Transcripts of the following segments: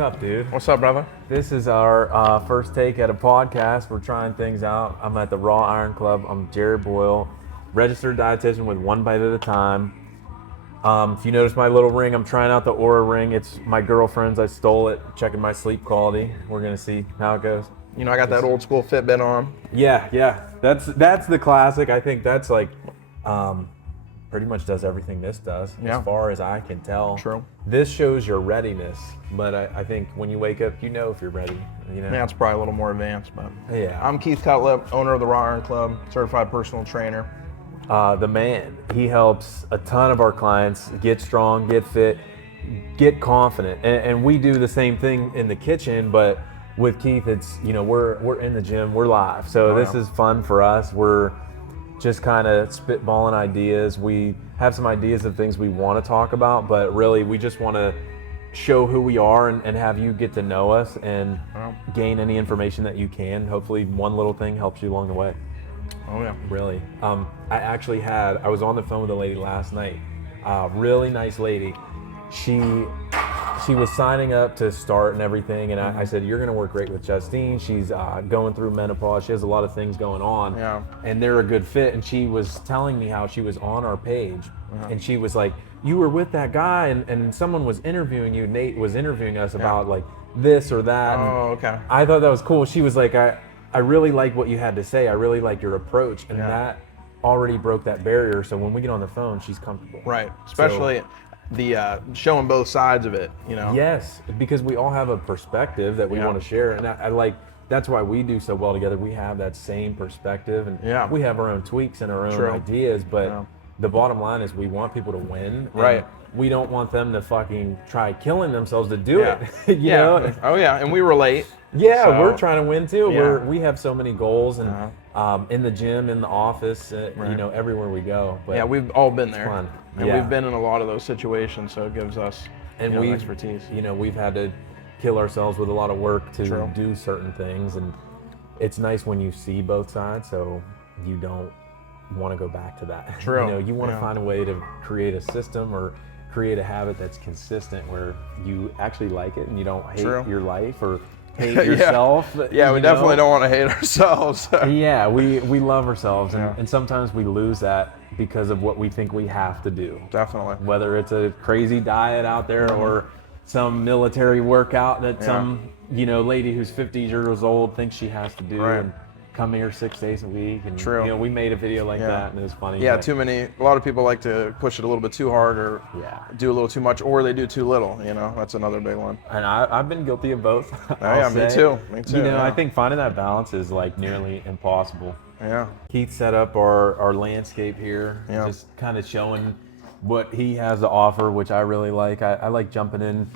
What's up, dude? What's up, brother? This is our first take at a podcast. We're trying things out. I'm at the Raw Iron Club. I'm Jared Boyle, registered dietitian with One Bite at a Time. If you notice my little ring, I'm trying out the Aura ring. It's my girlfriend's. I stole it, checking my sleep quality. We're going to see how it goes. You know, I got that old school Fitbit on. Yeah. That's the classic. I think that's like pretty much does everything this does, as far as I can tell. True. This shows your readiness, but I think when you wake up, you know if you're ready. You know? Yeah, it's probably a little more advanced, but Yeah. I'm Keith Cutlip, owner of the Raw Iron Club, certified personal trainer. The man, he helps a ton of our clients get strong, get fit, get confident, and we do the same thing in the kitchen. But with Keith, it's we're in the gym, we're live, so this is fun for us. We're just kind of spitballing ideas. We have some ideas of things we want to talk about, but really we just want to show who we are and have you get to know us and gain any information that you can. Hopefully one little thing helps you along the way. Oh yeah. Really. I was on the phone with a lady last night, really nice lady. She was signing up to start and everything, and I said, you're gonna work great with Justine. She's going through menopause. She has a lot of things going on, and they're a good fit. And she was telling me how she was on our page, and she was like, you were with that guy, and someone was interviewing you. Nate was interviewing us about like this or that. Oh, okay. I thought that was cool. She was like, I really like what you had to say. I really like your approach, and that already broke that barrier. So when we get on the phone, she's comfortable. Right, especially the showing both sides of it, you know? Yes, because we all have a perspective that we want to share, and I like, that's why we do so well together. We have that same perspective, and we have our own tweaks and our own ideas, but the bottom line is we want people to win. Right. We don't want them to fucking try killing themselves to do it. You know? Oh yeah, and we relate. Yeah, So, we're trying to win too. Yeah. We have so many goals, and in the gym, in the office, everywhere we go. But yeah, we've all been there. fun. And we've been in a lot of those situations, so it gives us expertise. We've had to kill ourselves with a lot of work to do certain things, and it's nice when you see both sides, so you don't want to go back to that. True. You want to find a way to create a system or create a habit that's consistent where you actually like it and you don't hate your life or hate yourself. Yeah, we definitely don't want to hate ourselves. Yeah, we love ourselves, and sometimes we lose that because of what we think we have to do. Definitely. Whether it's a crazy diet out there or some military workout that some lady who's 50 years old thinks she has to do and come here 6 days a week. And we made a video like that, and it was funny. Yeah, a lot of people like to push it a little bit too hard or do a little too much, or they do too little. That's another big one. And I've been guilty of both. Me too. I think finding that balance is like nearly impossible. Yeah. Keith set up our landscape here, just kind of showing what he has to offer, which I really like. I like jumping in,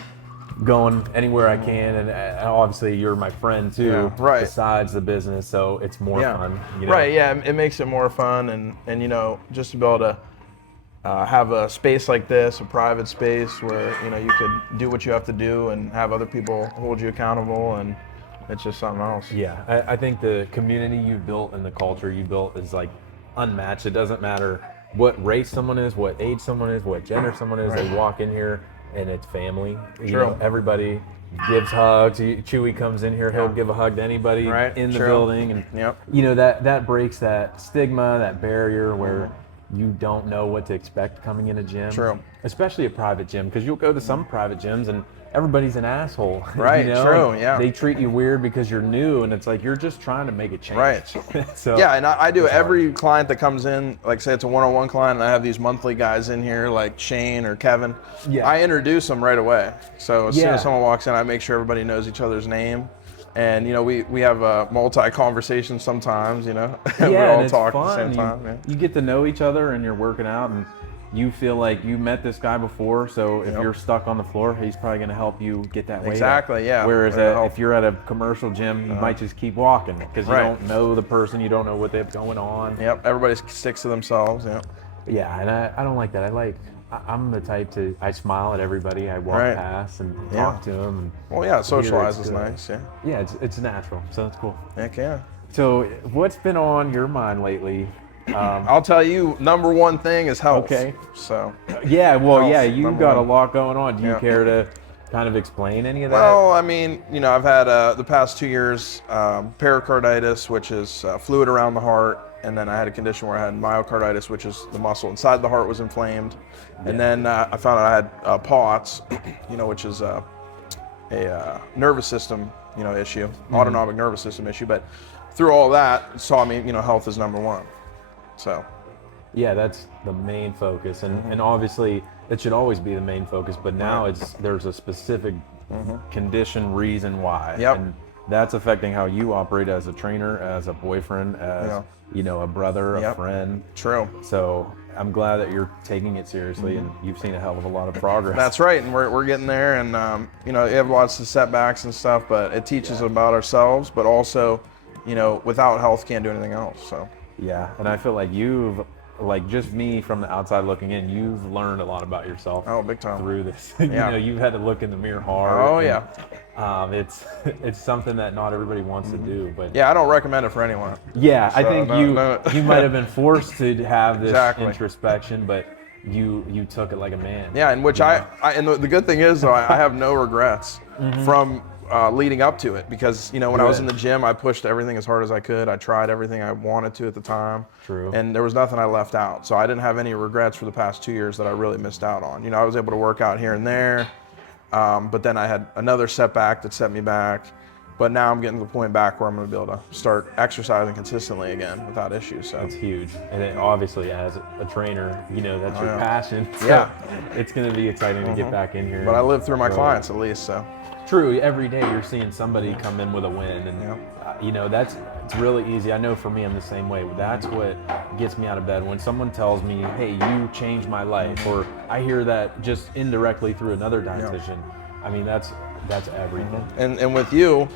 going anywhere I can, and obviously you're my friend too, besides the business, so it's more fun. Right, yeah, it makes it more fun, and just to be able to have a space like this, a private space where you could do what you have to do and have other people hold you accountable, and it's just something else. Yeah, I think the community you built and the culture you built is like unmatched. It doesn't matter what race someone is, what age someone is, what gender someone is. They walk in here and it's family. Everybody gives hugs. Chewy comes in here, he'll give a hug to anybody in the building, and that breaks that stigma, that barrier where you don't know what to expect coming in a gym. Especially a private gym, because you'll go to some private gyms and everybody's an asshole. They treat you weird because you're new, and it's like you're just trying to make a change. So and I do every client that comes in, like say it's a one-on-one client, and I have these monthly guys in here like Shane or Kevin. I introduce them right away. So as soon as someone walks in, I make sure everybody knows each other's name. And we have multi-conversations sometimes, we all talk at the same time. You get to know each other, and you're working out, and you feel like you met this guy before, so if you're stuck on the floor, he's probably going to help you get that weight up. Whereas if you're at a commercial gym, you might just keep walking because you don't know the person, you don't know what they have going on. Everybody sticks to themselves. Yeah, and I don't like that. I'm the type I smile at everybody I walk past and talk to them. Socialize is nice. Yeah, it's natural, so it's cool. Heck yeah. So what's been on your mind lately? I'll tell you, number one thing is health. Okay. So. Yeah, well, you got a lot going on. Do you care to kind of explain any of that? Well, I mean, I've had the past 2 years pericarditis, which is fluid around the heart, and then I had a condition where I had myocarditis, which is the muscle inside the heart was inflamed, and then I found out I had POTS, which is a nervous system, issue, autonomic nervous system issue. But through all that, it taught me, health is number one. So. Yeah, that's the main focus, and obviously it should always be the main focus. But now there's a specific condition, reason why, and that's affecting how you operate as a trainer, as a boyfriend, as a brother, a friend. True. So I'm glad that you're taking it seriously, and you've seen a hell of a lot of progress. That's right, and we're getting there, and you have lots of setbacks and stuff, but it teaches about ourselves, but also, without health, can't do anything else. So. Yeah, and I feel like just me from the outside looking in, you've learned a lot about yourself. Oh, big time. Through this. You've had to look in the mirror hard. Oh, yeah. It's something that not everybody wants to do, but yeah, I don't recommend it for anyone. Yeah, so, I think you might have been forced to have this introspection, but you took it like a man. Yeah, and which and the good thing is though, I have no regrets from leading up to it, because when I was in the gym, I pushed everything as hard as I could. I tried everything I wanted to at the time. True. And there was nothing I left out. So I didn't have any regrets for the past 2 years that I really missed out on. I was able to work out here and there, but then I had another setback that set me back. But now I'm getting to the point back where I'm going to be able to start exercising consistently again without issues. So that's huge. And then obviously as a trainer, that's your passion. So it's going to be exciting to get back in here. But I live through my clients at least, so. True. Every day you're seeing somebody come in with a win, and it's really easy. I know for me, I'm the same way. That's what gets me out of bed when someone tells me, "Hey, you changed my life," or I hear that just indirectly through another dietitian. I mean, that's everything. And with you,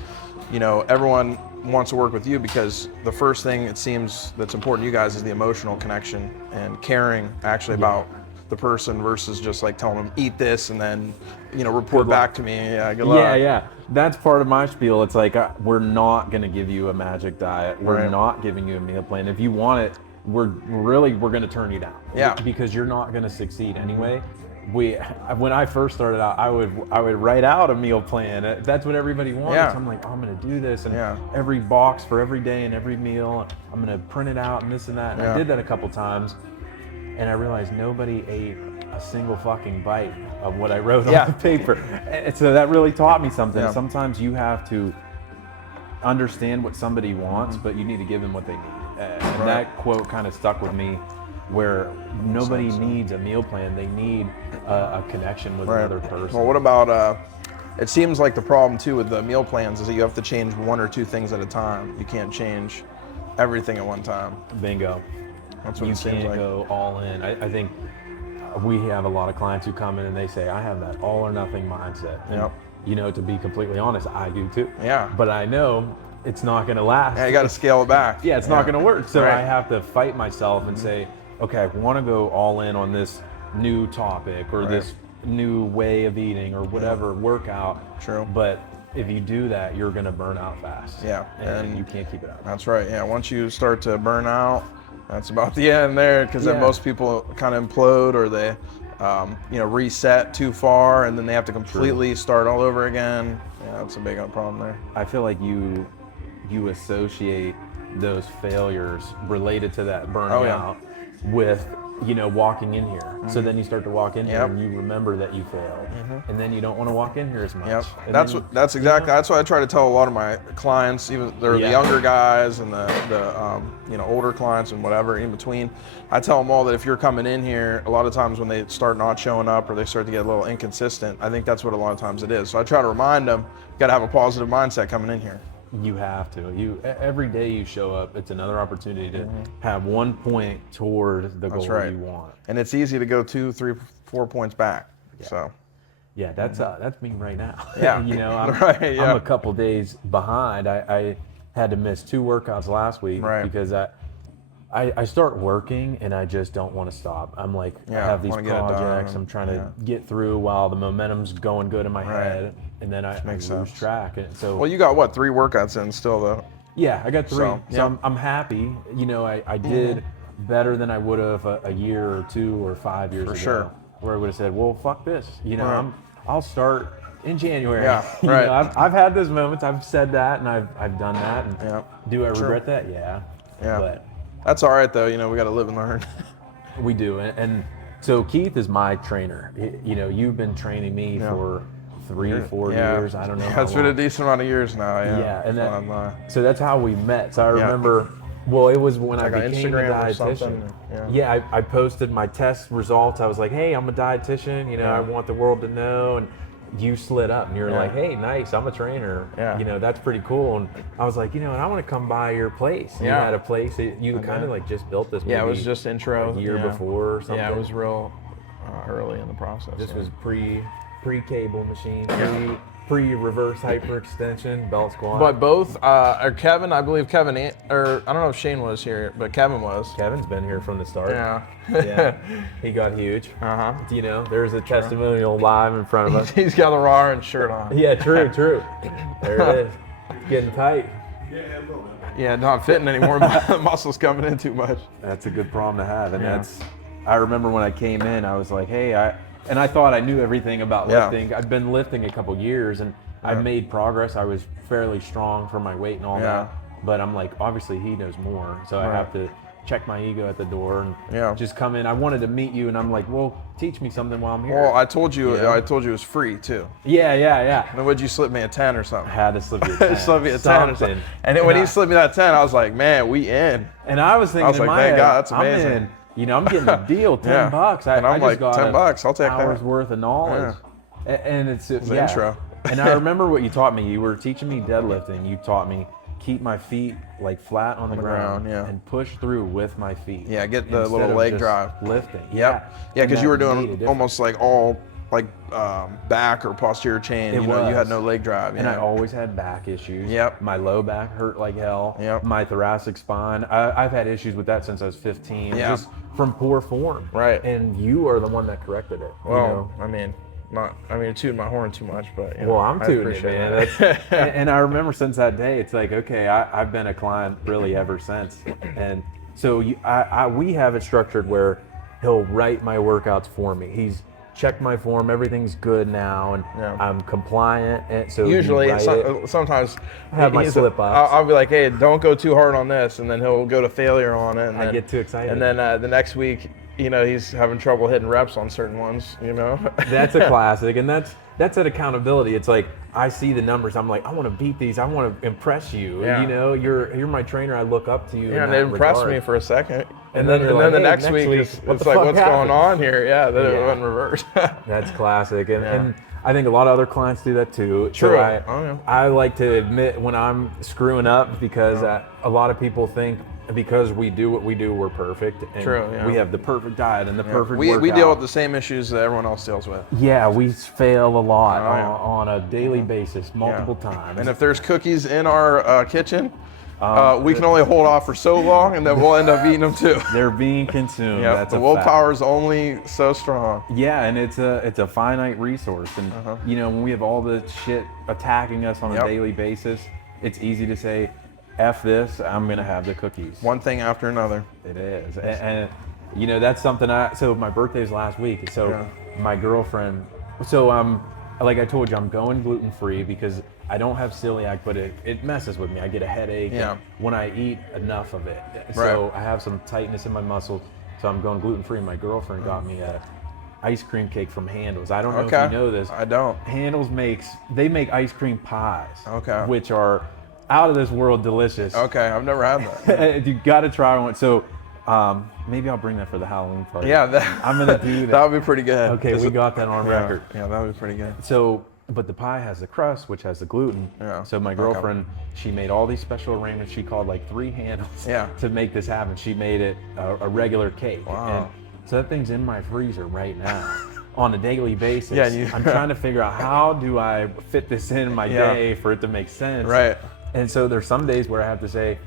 everyone wants to work with you because the first thing it seems that's important to you guys is the emotional connection and caring actually about the person versus just like telling them eat this and then report back to me. Yeah, good luck. Yeah. That's part of my spiel. It's like we're not going to give you a magic diet. We're not giving you a meal plan. If you want it, we're going to turn you down. Yeah. Because you're not going to succeed anyway. When I first started out, I would write out a meal plan. That's what everybody wants. Yeah. So I'm like, I'm going to do this, and every box for every day and every meal, I'm going to print it out and this and that. And I did that a couple times. And I realized nobody ate a single fucking bite of what I wrote on the paper. And so that really taught me something. Yeah. Sometimes you have to understand what somebody wants, but you need to give them what they need. And that quote kind of stuck with me, where nobody needs a meal plan. They need a connection with another person. Well, what about, it seems like the problem too with the meal plans is that you have to change 1 or 2 things at a time. You can't change everything at one time. Bingo. That's what you it seems can't like. go all in. I think we have a lot of clients who come in and they say, I have that all or nothing mindset. And, to be completely honest, I do too. Yeah. But I know it's not going to last. Yeah, you got to scale it back. It's not going to work. So I have to fight myself and say, okay, I want to go all in on this new topic or this new way of eating or whatever workout. True. But if you do that, you're going to burn out fast. Yeah. And you can't keep it up. That's right. Yeah. Once you start to burn out, that's about the end there, because then most people kind of implode or they, reset too far, and then they have to completely start all over again. Yeah, that's a big problem there. I feel like you associate those failures related to that burning out with walking in here. So then you start to walk in here and you remember that you failed, and then you don't want to walk in here as much. That's what I try to tell a lot of my clients, even they're the younger guys and the older clients and whatever in between. I tell them all that if you're coming in here, a lot of times when they start not showing up or they start to get a little inconsistent, I think that's what a lot of times it is. So I try to remind them, you got to have a positive mindset coming in here. You have to. Every day you show up, it's another opportunity to have 1 point toward the goal you want. And it's easy to go 2, 3, 4 points back. So. Yeah, that's me right now. Yeah. I'm a couple days behind. I had to miss 2 workouts last week because I start working and I just don't want to stop. I'm like, I have these projects I'm trying to get through while the momentum's going good in my head, and then I lose track. And so, well, you got what, 3 workouts in still though? Yeah, I got 3. So I'm happy. I did better than I would have a year or 2 or 5 years ago. For sure. Where I would have said, well, fuck this. I'll start in January. Yeah, You right. know, I've had those moments. I've said that, and I've done that. And Yeah. do I regret that? Yeah. Yeah. But that's all right though. You know, we got to live and learn. we do, and so Keith is my trainer. You know, you've been training me for 3-4 years. I don't know. Yeah, it's been a decent amount of years now. Yeah. Yeah, and so that's how we met. So I remember. Well, it was when I became a dietitian. Yeah, I posted my test results. I was like, "Hey, I'm a dietitian. You know, I want the world to know." And you slid up, and you're like, "Hey, nice. I'm a trainer. You know, that's pretty cool." And I was like, "You know, and I want to come by your place." You had a place. You kind of like just built this. Yeah, it was just intro. A year before or something. Yeah, it was real early in the process. This was pre-cable machine, pre-reverse hyperextension, belt squat. But both, or Kevin, I believe Kevin, or I don't know if Shane was here, but Kevin was. Kevin's been here from the start. Yeah. He got huge. You know, there's a testimonial live in front of us. He's got the raw and shirt on. Yeah, true. There it is. Getting tight. Yeah, not fitting anymore. The muscles coming in too much. That's a good problem to have, and I remember when I came in, I was like, hey, I thought I knew everything about lifting. I've been lifting a couple years, and I made progress. I was fairly strong for my weight and all that. But I'm like, obviously he knows more, so I have to check my ego at the door and just come in. I wanted to meet you, and I'm like, well, teach me something while I'm here. Well, I told you it was free too. Yeah. And then would you slip me a 10 or something? I had to slip you a 10. Slip me a 10 or something. And then when he slipped me that 10, I was like, man, we in. And I was thinking, thank God, that's amazing. I'm in. You know, I'm getting a deal, $10. And I'm like, just got $10, I'll take hours that. worth of knowledge. And it's the intro. And I remember what you taught me. You were teaching me deadlifting. You taught me keep my feet like flat on the ground and push through with my feet. Yeah, get the little leg drive. Lifting. Yeah, because you were doing almost like all like back or posterior chain. You had no leg drive. And I always had back issues. Yep. My low back hurt like hell. Yep. My thoracic spine. I've had issues with that since I was 15. Yeah. Just from poor form. Right. And you are the one that corrected it. Well, I mean, tooting my horn too much, but I'm tooting it, man. And I remember since that day, it's like, okay, I've been a client really ever since. And so we have it structured where he'll write my workouts for me. He's checked my form, everything's good now, and I'm compliant. And so usually, sometimes I have my slip ups. I'll be like, hey, don't go too hard on this, and then he'll go to failure on it. And I get too excited. And then the next week, he's having trouble hitting reps on certain ones. That's a classic, and that's that accountability. It's like I see the numbers. I'm like, I want to beat these. I want to impress you. Yeah. you're my trainer. I look up to you. Yeah, and they impressed me for a second. And then the next week it's like, what's going on here? Yeah, then it went reverse. That's classic, and I think a lot of other clients do that too. True. So I like to admit when I'm screwing up because a lot of people think because we do what we do, we're perfect. And we have the perfect diet and the perfect workout. We deal with the same issues that everyone else deals with. Yeah, we fail a lot on a daily basis, multiple times. And if there's cookies in our kitchen, we can only hold off for so long, and then we'll end up eating them too. They're being consumed. Yep. That's the willpower is only so strong. Yeah, and it's a finite resource, and when we have all the shit attacking us on a daily basis, it's easy to say, F this, I'm gonna have the cookies. One thing after another. It is, and that's something. So my birthday's last week. So my girlfriend. So like I told you, I'm going gluten free because I don't have celiac, but it messes with me. I get a headache when I eat enough of it. So I have some tightness in my muscles. So I'm going gluten free. My girlfriend got me a ice cream cake from Handel's. I don't know if you know this. I don't. Handel's make ice cream pies. Okay. Which are out of this world delicious. Okay, I've never had that. You got to try one. So maybe I'll bring that for the Halloween party. Yeah, I'm gonna do that. That would be pretty good. Okay, we got that on record. Yeah, that would be pretty good. So, but the pie has the crust, which has the gluten. Yeah. So my girlfriend, she made all these special arrangements. She called like 3 Handles to make this happen. She made it a regular cake. Wow. And so that thing's in my freezer right now. On a daily basis. Yeah, I'm trying to figure out how do I fit this in my day for it to make sense. Right. And so there's some days where I have to say,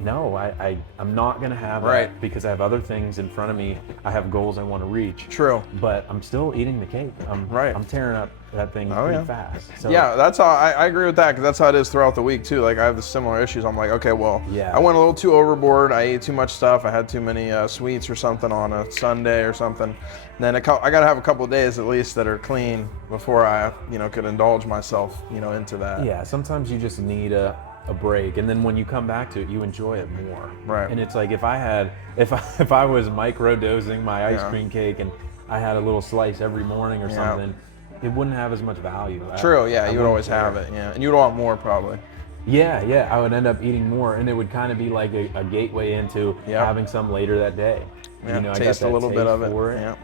no, I'm not going to have that because I have other things in front of me. I have goals I want to reach. True. But I'm still eating the cake. I'm tearing up that thing pretty fast. So, yeah, that's how I agree with that, because that's how it is throughout the week too. Like I have the similar issues. I'm like, okay, well, I went a little too overboard. I ate too much stuff. I had too many sweets or something on a Sunday or something. And then I got to have a couple of days at least that are clean before I, could indulge myself, into that. Yeah, sometimes you just need a break, and then when you come back to it, you enjoy it more. Right. And it's like if I was micro dosing my ice cream cake and I had a little slice every morning or something, it wouldn't have as much value. True. Yeah, you would always have it. Yeah, and you'd want more probably. Yeah, I would end up eating more, and it would kind of be like a gateway into having some later that day. Yeah, I got taste a little bit of it. Yeah.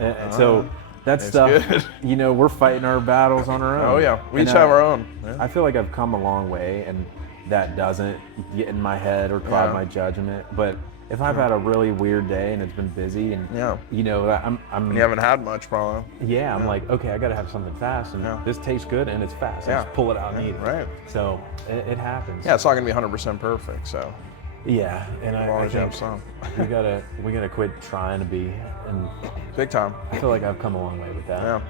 And so that stuff, we're fighting our battles on our own. Oh yeah, we each have our own. Yeah. I feel like I've come a long way, and that doesn't get in my head or cloud my judgment. But if I've had a really weird day and it's been busy, and I'm you haven't had much probably. Yeah, I'm like, okay, I got to have something fast, and this tastes good and it's fast. I just pull it out and eat it. Right. So it happens. Yeah, it's not gonna be 100% perfect. So. Yeah, and I think some. we gotta quit trying to be, and big time. I feel like I've come a long way with that.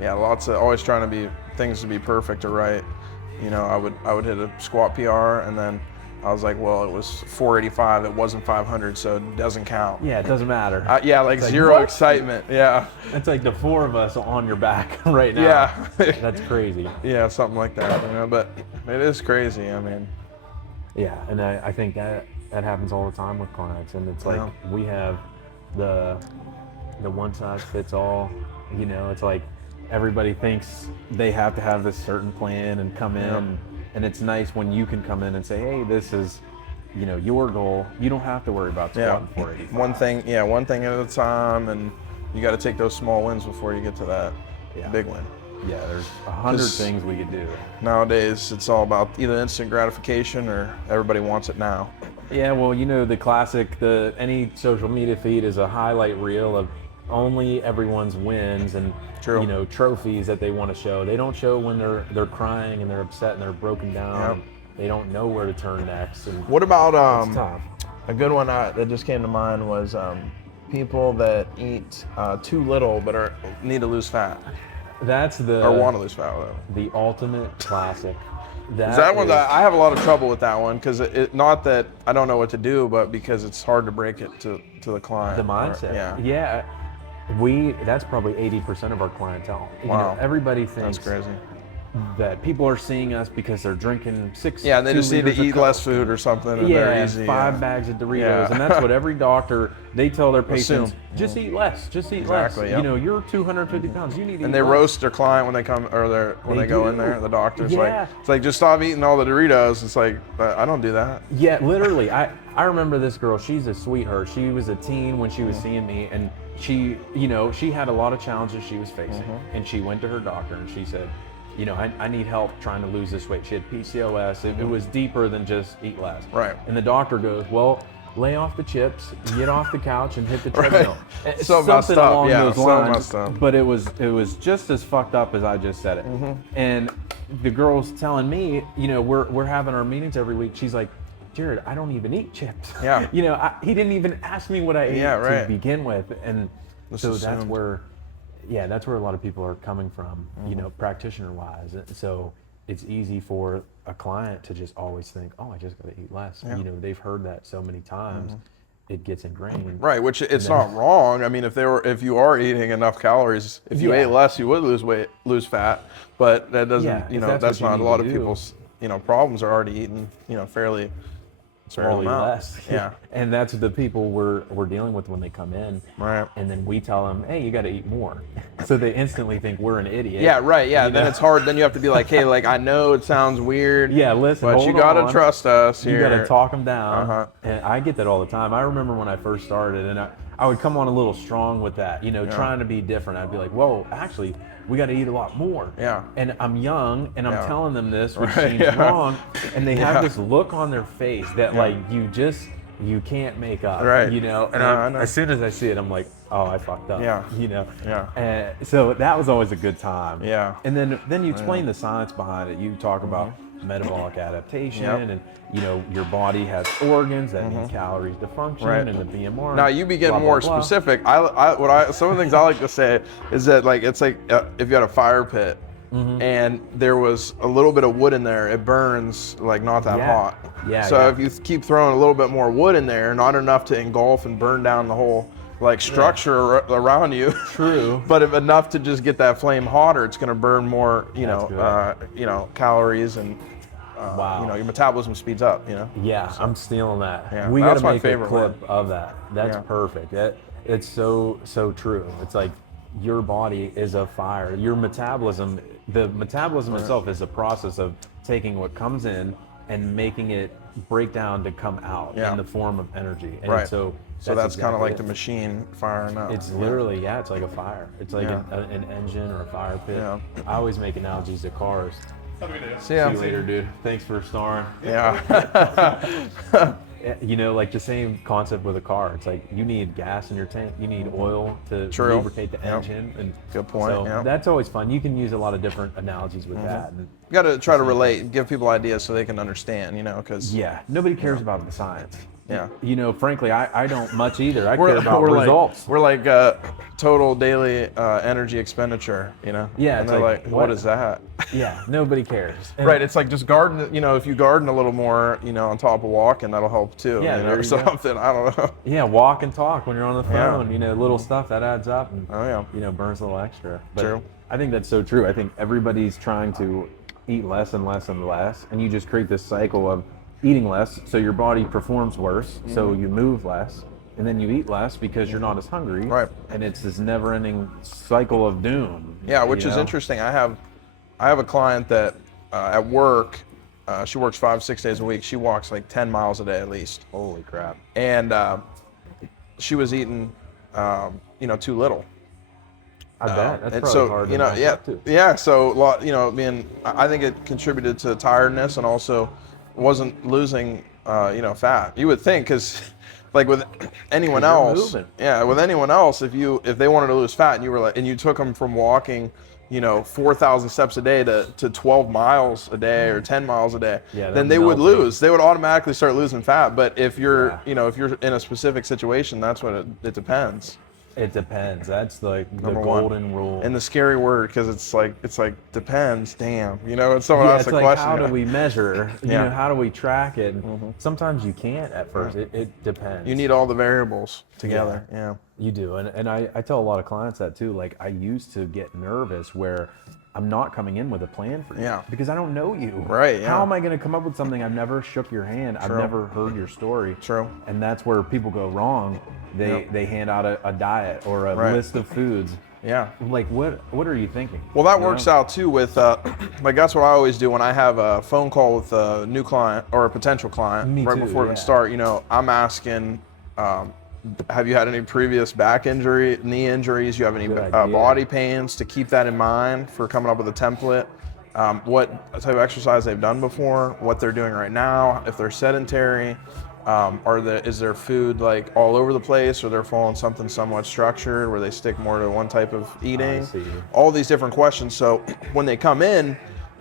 Yeah, lots of always trying to be things to be perfect or right. I would hit a squat PR, and then I was like, well, it was 485, it wasn't 500, so it doesn't count. Yeah, it doesn't matter. Like zero excitement. Yeah. It's like the four of us on your back right now. Yeah. That's crazy. Yeah, something like that. But it is crazy. I mean. Yeah, and I think that happens all the time with clients, and it's like we have the one size fits all. It's like everybody thinks they have to have this certain plan and come in, and it's nice when you can come in and say, hey, this is your goal. You don't have to worry about squatting 485. One thing at a time, and you got to take those small wins before you get to that big win. Yeah, there's 100 things we could do. Nowadays, it's all about either instant gratification or everybody wants it now. Yeah, well, the classic, any social media feed is a highlight reel of only everyone's wins and trophies that they want to show. They don't show when they're crying and they're upset and they're broken down. They don't know where to turn next. And what about a good one that just came to mind was people that eat too little but need to lose fat. That's or want to lose fat though. The ultimate classic. That one, I have a lot of trouble with that one because not that I don't know what to do, but because it's hard to break it to the client. The mindset. Yeah. That's probably 80% of our clientele. Wow. Everybody thinks that's crazy. That people are seeing us because they're drinking 6. Yeah, and they just need to eat less food or something. And they're easy, 5 bags of Doritos, and that's what every doctor they tell their patients: just eat less, just eat less. Yep. You're 250 pounds. You need to. And eat they less. roast their client when they come, or when they go in there. The doctor's like, just stop eating all the Doritos. It's like, I don't do that. Yeah, literally. I remember this girl. She's a sweetheart. She was a teen when she was seeing me, and she had a lot of challenges she was facing, and she went to her doctor and she said, I need help trying to lose this weight. She had PCOS. It was deeper than just eat less. Right. And the doctor goes, well, lay off the chips, get off the couch, and hit the treadmill. So messed up. Along those lines, so messed up. But it was just as fucked up as I just said it. And the girl's telling me, we're having our meetings every week. She's like, Jared, I don't even eat chips. Yeah. He didn't even ask me what I ate to begin with. And so that's where a lot of people are coming from, practitioner-wise. So it's easy for a client to just always think, oh, I just got to eat less. Yeah. They've heard that so many times, it gets ingrained. Right, which it's not wrong. I mean, if you are eating enough calories, if you ate less, you would lose fat. But that doesn't, that's not a lot of people's, problems are already eating, fairly small amount. Less. Yeah. And that's the people we're dealing with when they come in. Right. And then we tell them, hey, you got to eat more. So they instantly think we're an idiot. Yeah, right. Yeah. Then it's hard. Then you have to be like, hey, I know it sounds weird. Yeah, listen. But you got to trust us here. You got to talk them down. And I get that all the time. I remember when I first started, and I would come on a little strong with that, trying to be different. I'd be like, whoa, actually, we got to eat a lot more. Yeah. And I'm young, and I'm telling them this, which seems wrong, and they have this look on their face that you just you can't make up, Right. you know. And as soon as I see it, I'm like, oh, I fucked up. Yeah. You know. Yeah. So that was always a good time. Yeah. And then you explain the science behind it. You talk about metabolic adaptation, and you know your body has organs that need calories to function, and the BMR. Now you be getting blah, more blah, blah. specific. Some of the things I like to say is that like it's like if you had a fire pit and there was a little bit of wood in there, it burns like not that hot. Yeah. So if you keep throwing a little bit more wood in there, not enough to engulf and burn down the whole like structure around you. True. But if enough to just get that flame hotter, it's going to burn more, calories and wow. you know, your metabolism speeds up, you know. Yeah, I'm stealing that. Yeah, we got that's to my make favorite a clip word. of that. That's perfect. It's so true. It's like your body is a fire. Your metabolism, the metabolism itself is a process of taking what comes in and making it break down to come out in the form of energy. And So that's kind of like the machine firing up. It's literally, it's like a fire. It's like an engine or a fire pit. Yeah. I always make analogies to cars. See ya. See you later, dude. Thanks for starring. Yeah. You know, like the same concept with a car. It's like you need gas in your tank. You need oil to lubricate the engine. And good point. So that's always fun. You can use a lot of different analogies with that. And you got to try to relate, give people ideas so they can understand, you know, because nobody cares about the science. Yeah. You know, frankly, I don't much either. I care about results. We're like total daily energy expenditure, you know? Yeah. And they're like, what is that? Yeah, nobody cares. Right. It's like just garden, you know, if you garden a little more, you know, on top of walking, that'll help too. Yeah, you know, there or you go. something. I don't know. Yeah, walk and talk when you're on the phone. You know, little stuff that adds up and, you know, burns a little extra. But True. I think that's so true. I think everybody's trying to eat less and less and less, and you just create this cycle of eating less, so your body performs worse, so you move less, and then you eat less because you're not as hungry. Right. And it's this never-ending cycle of doom. Yeah, which is interesting. I have a client that at work, she works 5-6 days a week. She walks like 10 miles a day at least. Holy crap. And she was eating, too little. I bet. That's and probably so, hard to you know, match up to. yeah. So, you know, I think it contributed to tiredness and also wasn't losing, fat. You would think, because like with anyone else, with anyone else, if they wanted to lose fat and you were like, and you took them from walking, 4,000 steps a day to 12 miles a day or 10 miles a day, then they would lose. They would automatically start losing fat. But if you're, if you're in a specific situation, that's what it depends. It depends. That's like the Number golden rule. And the scary word, because it's like depends. Damn, and someone asks a like, question. how do we measure? You know, how do we track it? Sometimes you can't at first. It depends. You need all the variables together. Yeah. You do, and I tell a lot of clients that too. Like, I used to get nervous where I'm not coming in with a plan for you. Yeah. Because I don't know you. Right. Yeah. How am I going to come up with something? I've never shook your hand. I've never heard your story. True. And that's where people go wrong. They hand out a diet or a list of foods. Yeah. Like, what are you thinking? Well, that works out too with, like, that's what I always do when I have a phone call with a new client or a potential client. Me right too, before we start, I'm asking, have you had any previous back injury, knee injuries? You have any body pains, to keep that in mind for coming up with a template? What type of exercise they've done before, what they're doing right now, if they're sedentary, is their food like all over the place, or they're following something somewhat structured where they stick more to one type of eating? All these different questions. So when they come in,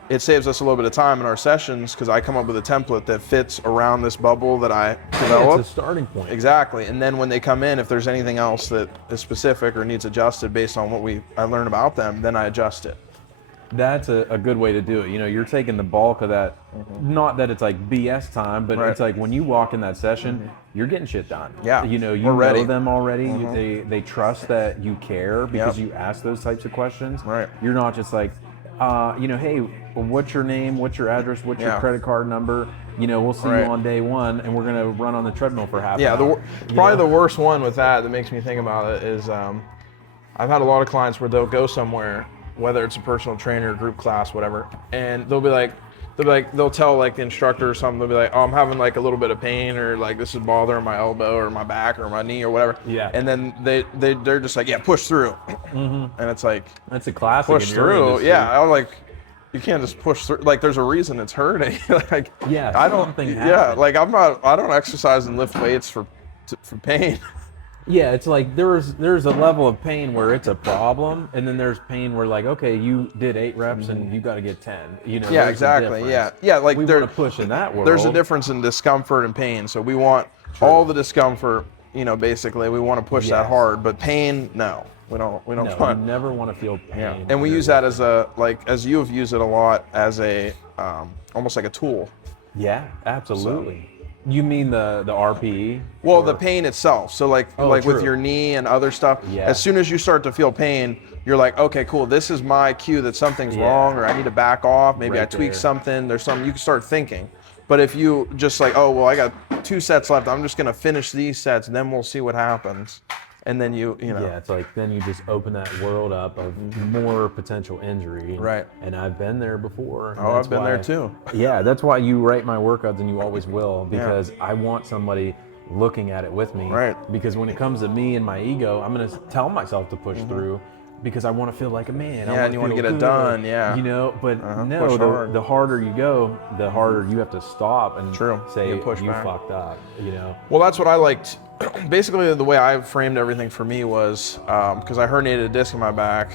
it saves us a little bit of time in our sessions, because I come up with a template that fits around this bubble that I develop. It's a starting point. Exactly. And then when they come in, if there's anything else that is specific or needs adjusted based on what I learned about them, then I adjust it. That's a good way to do it. You're taking the bulk of that, not that it's like BS time, but it's like when you walk in that session, you're getting shit done. Yeah. You know them already. They trust that you care because you ask those types of questions. Right. You're not just like, hey, what's your name? What's your address? What's your credit card number? We'll see you on day one, and we're going to run on the treadmill for half an hour. Probably the worst one with that makes me think about it is I've had a lot of clients where they'll go somewhere, whether it's a personal trainer, group class, whatever, and they'll tell like the instructor or something. They'll be like, oh, I'm having like a little bit of pain, or like this is bothering my elbow or my back or my knee or whatever. Yeah. And then they're just like, yeah, push through. And it's like, that's a classic. push through. Yeah. I'm like, you can't just push through. Like there's a reason it's hurting. Like I don't. Like I don't exercise and lift weights for pain. Yeah, it's like there's a level of pain where it's a problem, and then there's pain where like, okay, you did 8 reps and you got to get 10. You know. Yeah, exactly. Yeah. Like we want to push in that world. There's a difference in discomfort and pain. So we want all the discomfort. You know, basically, we want to push that hard, but pain, no, we don't. No, want. You never want to feel pain. Yeah. And we use that as as you have used it a lot as a almost like a tool. Yeah, absolutely. So, you mean the RPE? Well, the pain itself. So like with your knee and other stuff, as soon as you start to feel pain, you're like, okay, cool, this is my cue that something's wrong, or I need to back off. Maybe I tweak something. There's something you can start thinking. But if you just like, oh, well, I got 2 sets left, I'm just going to finish these sets, then we'll see what happens. And then you know. Yeah, it's like then you just open that world up of more potential injury. Right. And I've been there before. Oh, I've been there too. Yeah, that's why you write my workouts, and you always will, because I want somebody looking at it with me. Right. Because when it comes to me and my ego, I'm going to tell myself to push through. Because I want to feel like a man. Yeah, and you want to get it done, You know, but no, the harder you go, the harder you have to stop and say, you fucked up, you know. Well, that's what I liked. Basically, the way I framed everything for me was, because I herniated a disc in my back,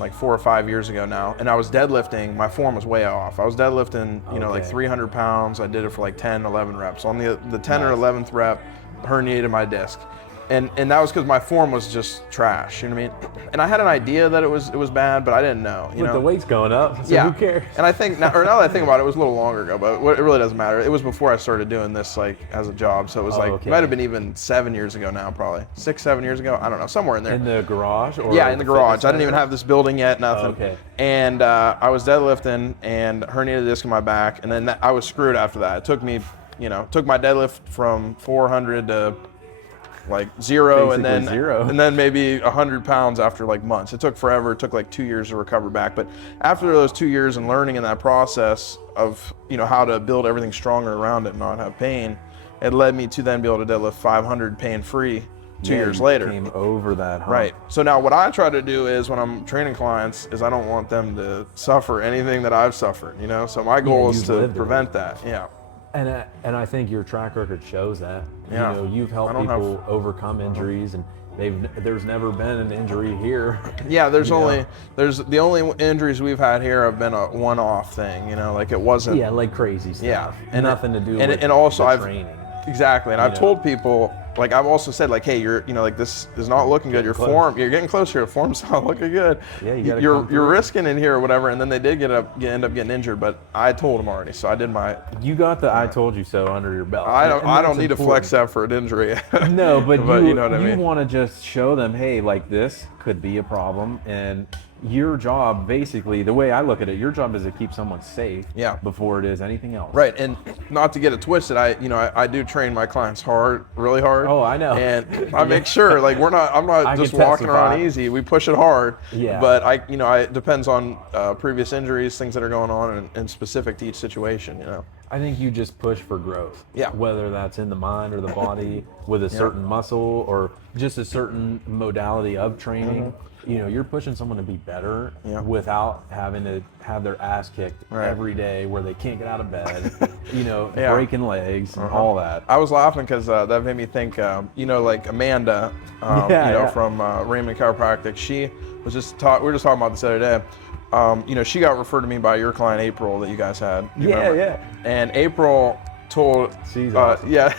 like 4 or 5 years ago now, and I was deadlifting. My form was way off. I was deadlifting, you know, like 300 pounds. I did it for like 10, 11 reps. On the 10 or 11th rep, herniated my disc. And that was because my form was just trash, you know what I mean? And I had an idea that it was bad, but I didn't know. You know, the weight's going up, so who cares? And I think now that I think about it, it was a little longer ago, but it really doesn't matter. It was before I started doing this like as a job, so it was it might have been even 7 years ago now, probably 6, 7 years ago. I don't know, somewhere in there. In the garage, or in the garage. I didn't even have this building yet, nothing. And I was deadlifting and herniated a disc in my back, and then I was screwed after that. It took me, took my deadlift from 400 to like zero, and then maybe 100 pounds after like months. It took forever. It took like 2 years to recover back. But after those 2 years and learning in that process of how to build everything stronger around it and not have pain, it led me to then be able to deadlift 500 pain free 2 years later. Came over that hump. Right. So now what I try to do is when I'm training clients is I don't want them to suffer anything that I've suffered. So my goal is to prevent that. Yeah. And I think your track record shows that. Yeah. You've helped people overcome injuries, and there's never been an injury here. Yeah, the only injuries we've had here have been a one-off thing. Like it wasn't. Yeah, like crazy stuff. Yeah, and nothing to do with also training. Exactly, and I've told people, like I've also said, like, hey, you're, like this is not looking good. Your form, you're getting closer. Your form's not looking good. Yeah, you're risking in here or whatever, and then they did end up getting injured. But I told them already, so I did my. You got the I told you so under your belt. I don't need to flex that for an injury. No, but you know what I mean. You want to just show them, hey, like this could be a problem, and your job, basically, the way I look at it, your job is to keep someone safe before it is anything else. Right, and not to get it twisted, I do train my clients hard, really hard. Oh, I know. And I make sure, like, I'm not just walking around easy. We push it hard. Yeah. But it depends on previous injuries, things that are going on, and specific to each situation. I think you just push for growth. Yeah. Whether that's in the mind or the body, with a certain muscle or just a certain modality of training. You're pushing someone to be better without having to have their ass kicked every day where they can't get out of bed, breaking legs and all that. I was laughing because that made me think, like Amanda, from Raymond Chiropractic, she was we were just talking about this the other day. She got referred to me by your client, April, that you guys had. Yeah. And April told, awesome.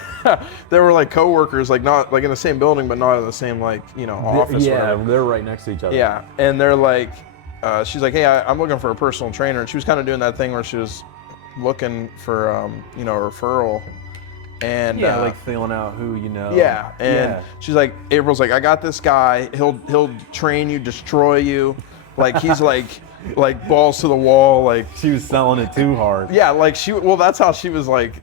they were like co-workers, like not like in the same building, but not in the same office. Yeah, they're right next to each other. Yeah, and they're like, she's like, hey, I'm looking for a personal trainer, and she was kind of doing that thing where she was looking for a referral, and like feeling out who you know. Yeah, and she's like, April's like, I got this guy, he'll train you, destroy you, like he's like balls to the wall, like she was selling it too hard. Yeah, like that's how she was like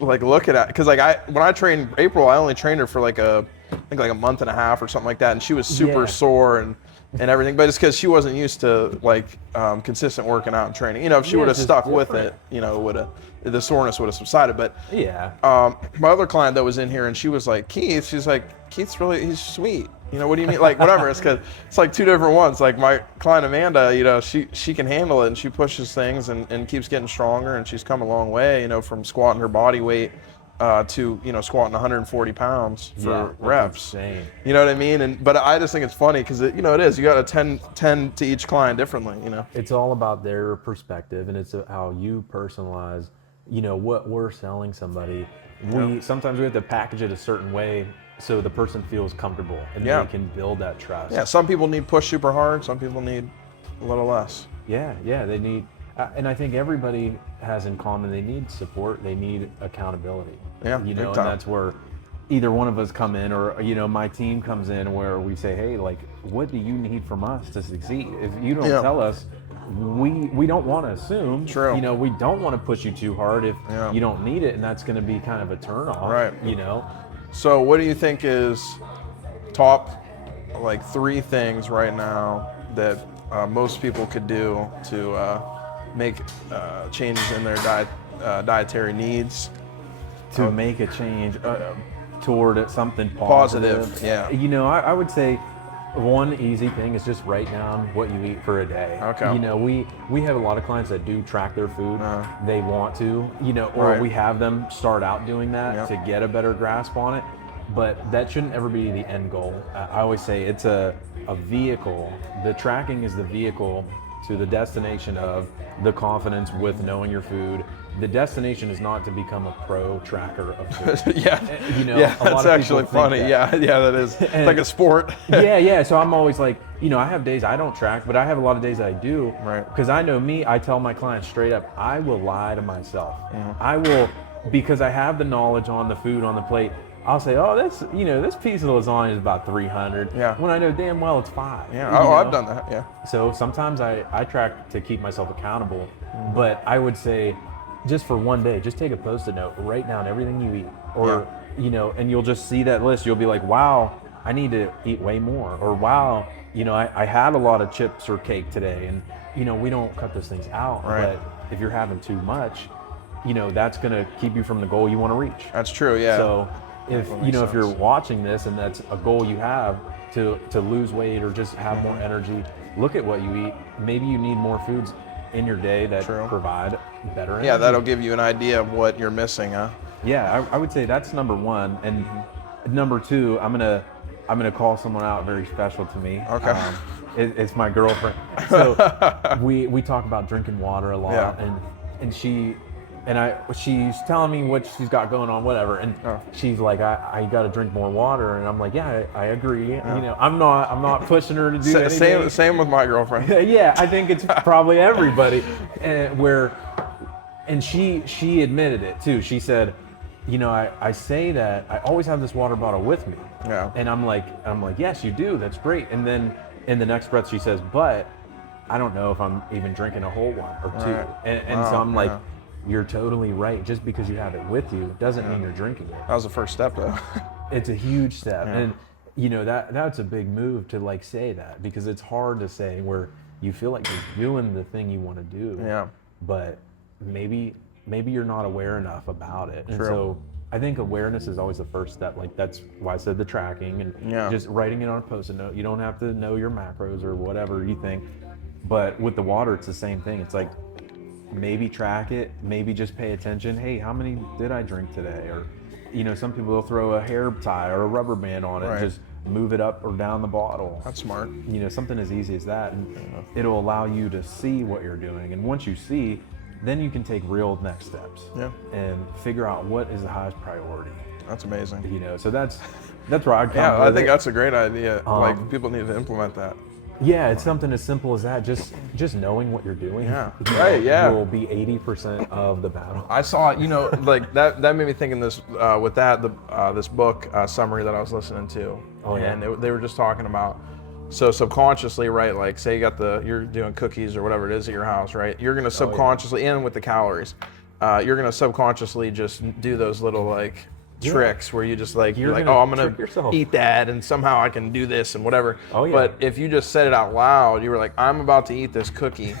looking at it, because like when I trained April, I only trained her for I think like a month and a half or something like that, and she was super sore and everything, but it's because she wasn't used to consistent working out and training. If she would have stuck with it, the soreness would have subsided. But my other client that was in here, and she was like, Keith, she's like, he's sweet. You know, what do you mean? Like, whatever. It's because it's like two different ones. Like my client Amanda, you know, she can handle it, and she pushes things and keeps getting stronger, and she's come a long way, you know, from squatting her body weight to, you know, squatting 140 pounds for reps. Insane. You know what I mean? But I just think it's funny because, you know, it is. You got to tend to each client differently, you know? It's all about their perspective, and it's how you personalize, you know, what we're selling somebody. Sometimes we have to package it a certain way so the person feels comfortable and they can build that trust. Yeah, some people need push super hard. Some people need a little less. Yeah, they need, and I think everybody has in common, they need support, they need accountability. Yeah, you know, big and time. that's where either one of us come in, or, you know, my team comes in, where we say, hey, like, what do you need from us to succeed? If you don't tell us, we don't want to assume. True. You know, we don't want to push you too hard if you don't need it, and that's going to be kind of a turn off. Right. You know. So what do you think is top, like, 3 things right now that most people could do to make changes in their dietary needs? To make a change toward something positive. Yeah. You know, I would say one easy thing is just write down what you eat for a day. Okay. You know, we have a lot of clients that do track their food. They want to, you know, or we have them start out doing that to get a better grasp on it. But that shouldn't ever be the end goal. I always say it's a vehicle. The tracking is the vehicle to the destination of the confidence with knowing your food. The destination is not to become a pro tracker of food. You know, that's actually funny. That. Yeah, that is. It's like a sport. So I'm always like, you know, I have days I don't track, but I have a lot of days I do. Right. Because I know me, I tell my clients straight up, I will lie to myself. I will, because I have the knowledge on the food on the plate. I'll say, oh, this piece of lasagna is about 300. Yeah. When I know damn well it's 5. Yeah. Oh, I've done that. Yeah. So sometimes I track to keep myself accountable, but I would say, just for one day, just take a Post-it note, write down everything you eat, or you know, and you'll just see that list. You'll be like, wow, I need to eat way more, or wow, you know, I had a lot of chips or cake today, and you know, we don't cut those things out, but if you're having too much, you know, that's gonna keep you from the goal you want to reach. That's true. Yeah. So if you know, if you're watching this and that's a goal you have to lose weight or just have more energy, look at what you eat. Maybe you need more foods in your day that provide better energy. Yeah, that'll give you an idea of what you're missing, huh? Yeah, I would say that's number one. And number 2, I'm gonna call someone out very special to me. Okay. It's my girlfriend. So we talk about drinking water a lot, and she's telling me what she's got going on, whatever, and she's like, I got to drink more water, and I'm like, yeah, I agree. You know, I'm not pushing her to do anything. Same with my girlfriend. Yeah, I think it's probably everybody, and she admitted it too. She said, you know, I say that I always have this water bottle with me. Yeah. And I'm like, yes, you do. That's great. And then in the next breath, she says, but I don't know if I'm even drinking a whole one or 2. And so I'm like, you're totally right. Just because you have it with you doesn't mean you're drinking it. That was the first step, though. It's a huge step. And you know, that's a big move to like say that, because it's hard to say where you feel like you're doing the thing you want to do. Yeah. But maybe you're not aware enough about it. And True. so I think awareness is always the first step. Like, that's why I said the tracking and just writing it on a Post-it note. You don't have to know your macros or whatever you think. But with the water, it's the same thing. It's like, maybe track it, maybe just pay attention. Hey, how many did I drink today? Or, you know, some people will throw a hair tie or a rubber band on it and just move it up or down the bottle. That's smart. You know, something as easy as that. And it'll allow you to see what you're doing. And once you see, then you can take real next steps and figure out what is the highest priority. That's amazing. You know, so that's where I come Yeah, I think it. that's a great idea. Like, people need to implement that. Yeah, it's something as simple as that. Just knowing what you're doing. Will be 80% of the battle. I saw, you know, like that made me think in this with that this book summary that I was listening to. Oh yeah. And they were just talking about, so subconsciously, right? Like, say you're doing cookies or whatever it is at your house, right? You're gonna subconsciously, and with the calories, you're gonna subconsciously just do those little like tricks where you just like, you're like, oh, I'm gonna eat that and somehow I can do this and whatever. Oh yeah. But if you just said it out loud, you were like, I'm about to eat this cookie,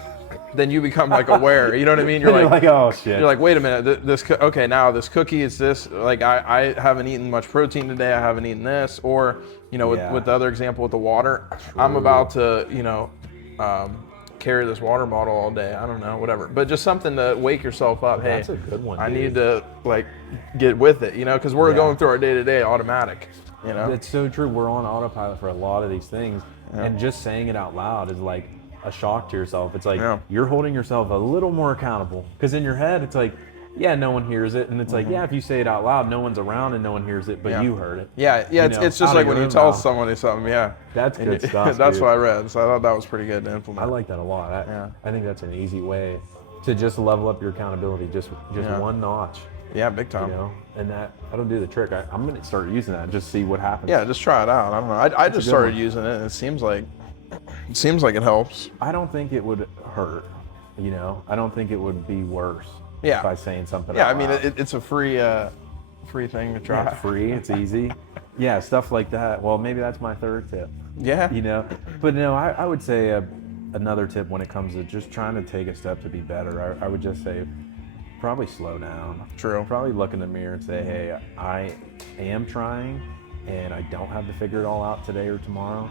then you become like aware. You know what I mean? You're like, oh shit. You're like, wait a minute. Okay, now this cookie is this. Like, I haven't eaten much protein today. I haven't eaten this. Or, you know, with the other example with the water, I'm about to, you know, carry this water bottle all day. I don't know, whatever. But just something to wake yourself up. Hey, that's a good one. I need to like get with it, you know, because we're going through our day-to-day automatic. You know, it's so true. We're on autopilot for a lot of these things, and just saying it out loud is like a shock to yourself. It's like you're holding yourself a little more accountable, because in your head it's like, yeah, no one hears it, and it's like, yeah, if you say it out loud, no one's around and no one hears it, but you heard it. Yeah, it's just like when you tell somebody something. Yeah, that's good stuff. That's what I read, so I thought that was pretty good to implement. I like that a lot. I think that's an easy way to just level up your accountability, just one notch. Yeah, big time. You know, and that'll do the trick. I'm gonna start using that, just see what happens. Yeah, just try it out. I don't know. I just started using it, and it seems like it helps. I don't think it would hurt. You know, I don't think it would be worse. By saying something. Yeah, I mean, it's a free thing to try. Yeah, free. It's easy. Yeah, stuff like that. Well, maybe that's my third tip. Yeah. You know, but no, I would say another tip when it comes to just trying to take a step to be better. I would just say, probably slow down. True. Probably look in the mirror and say, hey, I am trying, and I don't have to figure it all out today or tomorrow,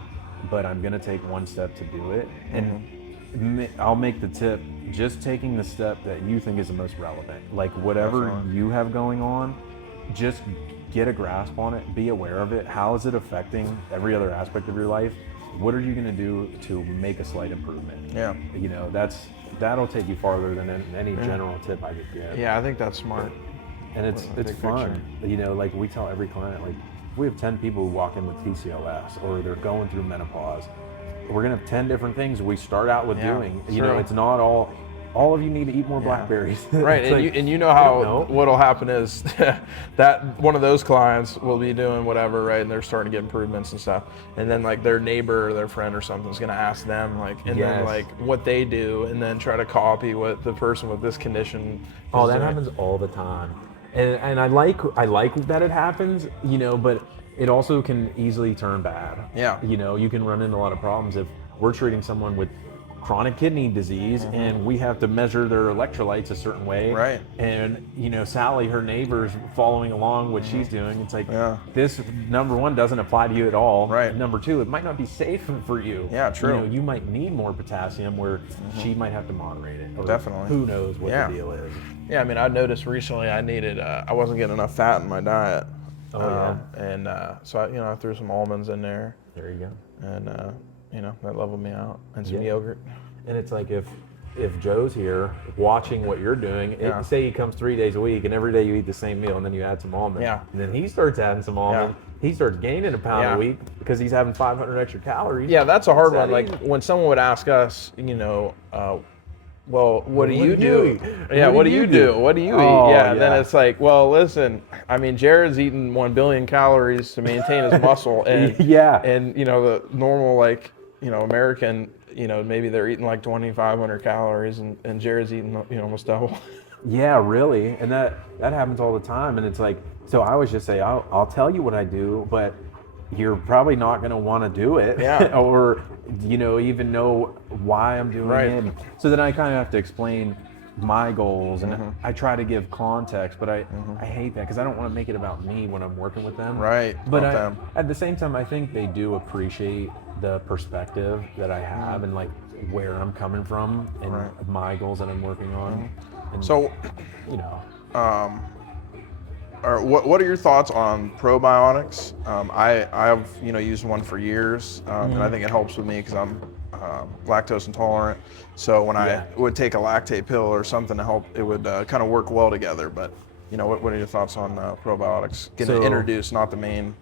but I'm gonna take one step to do it. And I'll make the tip, just taking the step that you think is the most relevant. Like whatever you have going on, just get a grasp on it, be aware of it. How is it affecting every other aspect of your life? What are you gonna do to make a slight improvement? Yeah. You know, that'll take you farther than any general tip I could give. Yeah, I think that's smart. And it's fun. You know, like we tell every client, like we have 10 people who walk in with PCOS or they're going through menopause. We're gonna have 10 different things we start out with doing. You know, it's not all of you need to eat more blackberries. Right, and you know how what'll happen is that one of those clients will be doing whatever, right, and they're starting to get improvements and stuff, and then like their neighbor or their friend or something is gonna ask them like, and then like what they do, and then try to copy what the person with this condition. Oh, that happens all the time, and I like that it happens, you know, but it also can easily turn bad. Yeah. You know, you can run into a lot of problems if we're treating someone with chronic kidney disease and we have to measure their electrolytes a certain way. Right. And, you know, Sally, her neighbor's following along what she's doing. It's like, this, number one, doesn't apply to you at all. Right. Number two, it might not be safe for you. Yeah, true. You know, you might need more potassium where she might have to moderate it. Or definitely. Who knows what the deal is. Yeah, I mean, I noticed recently I needed, I wasn't getting enough fat in my diet. And so I threw some almonds in there. There you go. And that leveled me out, and some yogurt. And it's like if Joe's here watching what you're doing, say he comes 3 days a week, and every day you eat the same meal, and then you add some almonds. Yeah. And then he starts adding some almonds. He starts gaining a pound a week because he's having 500 extra calories. Yeah, that's a hard one. Like when someone would ask us, well, what do you do? Yeah, what do you do? What do you eat? Yeah, then it's like, well, listen, I mean, Jared's eating 1 billion calories to maintain his muscle, and and the normal American, maybe they're eating like 2,500 calories, and Jared's eating almost double. Yeah, really, and that happens all the time, and it's like, so I always just say, I'll tell you what I do, but you're probably not going to want to do it, or even know why I'm doing it. So then I kind of have to explain my goals, and I try to give context, but I hate that because I don't want to make it about me when I'm working with them. Right. But at the same time, I think they do appreciate the perspective that I have and like where I'm coming from and my goals that I'm working on. And, so, what are your thoughts on probiotics? I've used one for years, and I think it helps with me because I'm lactose intolerant. So when I would take a lactate pill or something to help, it would kind of work well together. But what are your thoughts on probiotics? Getting introduced, not the main,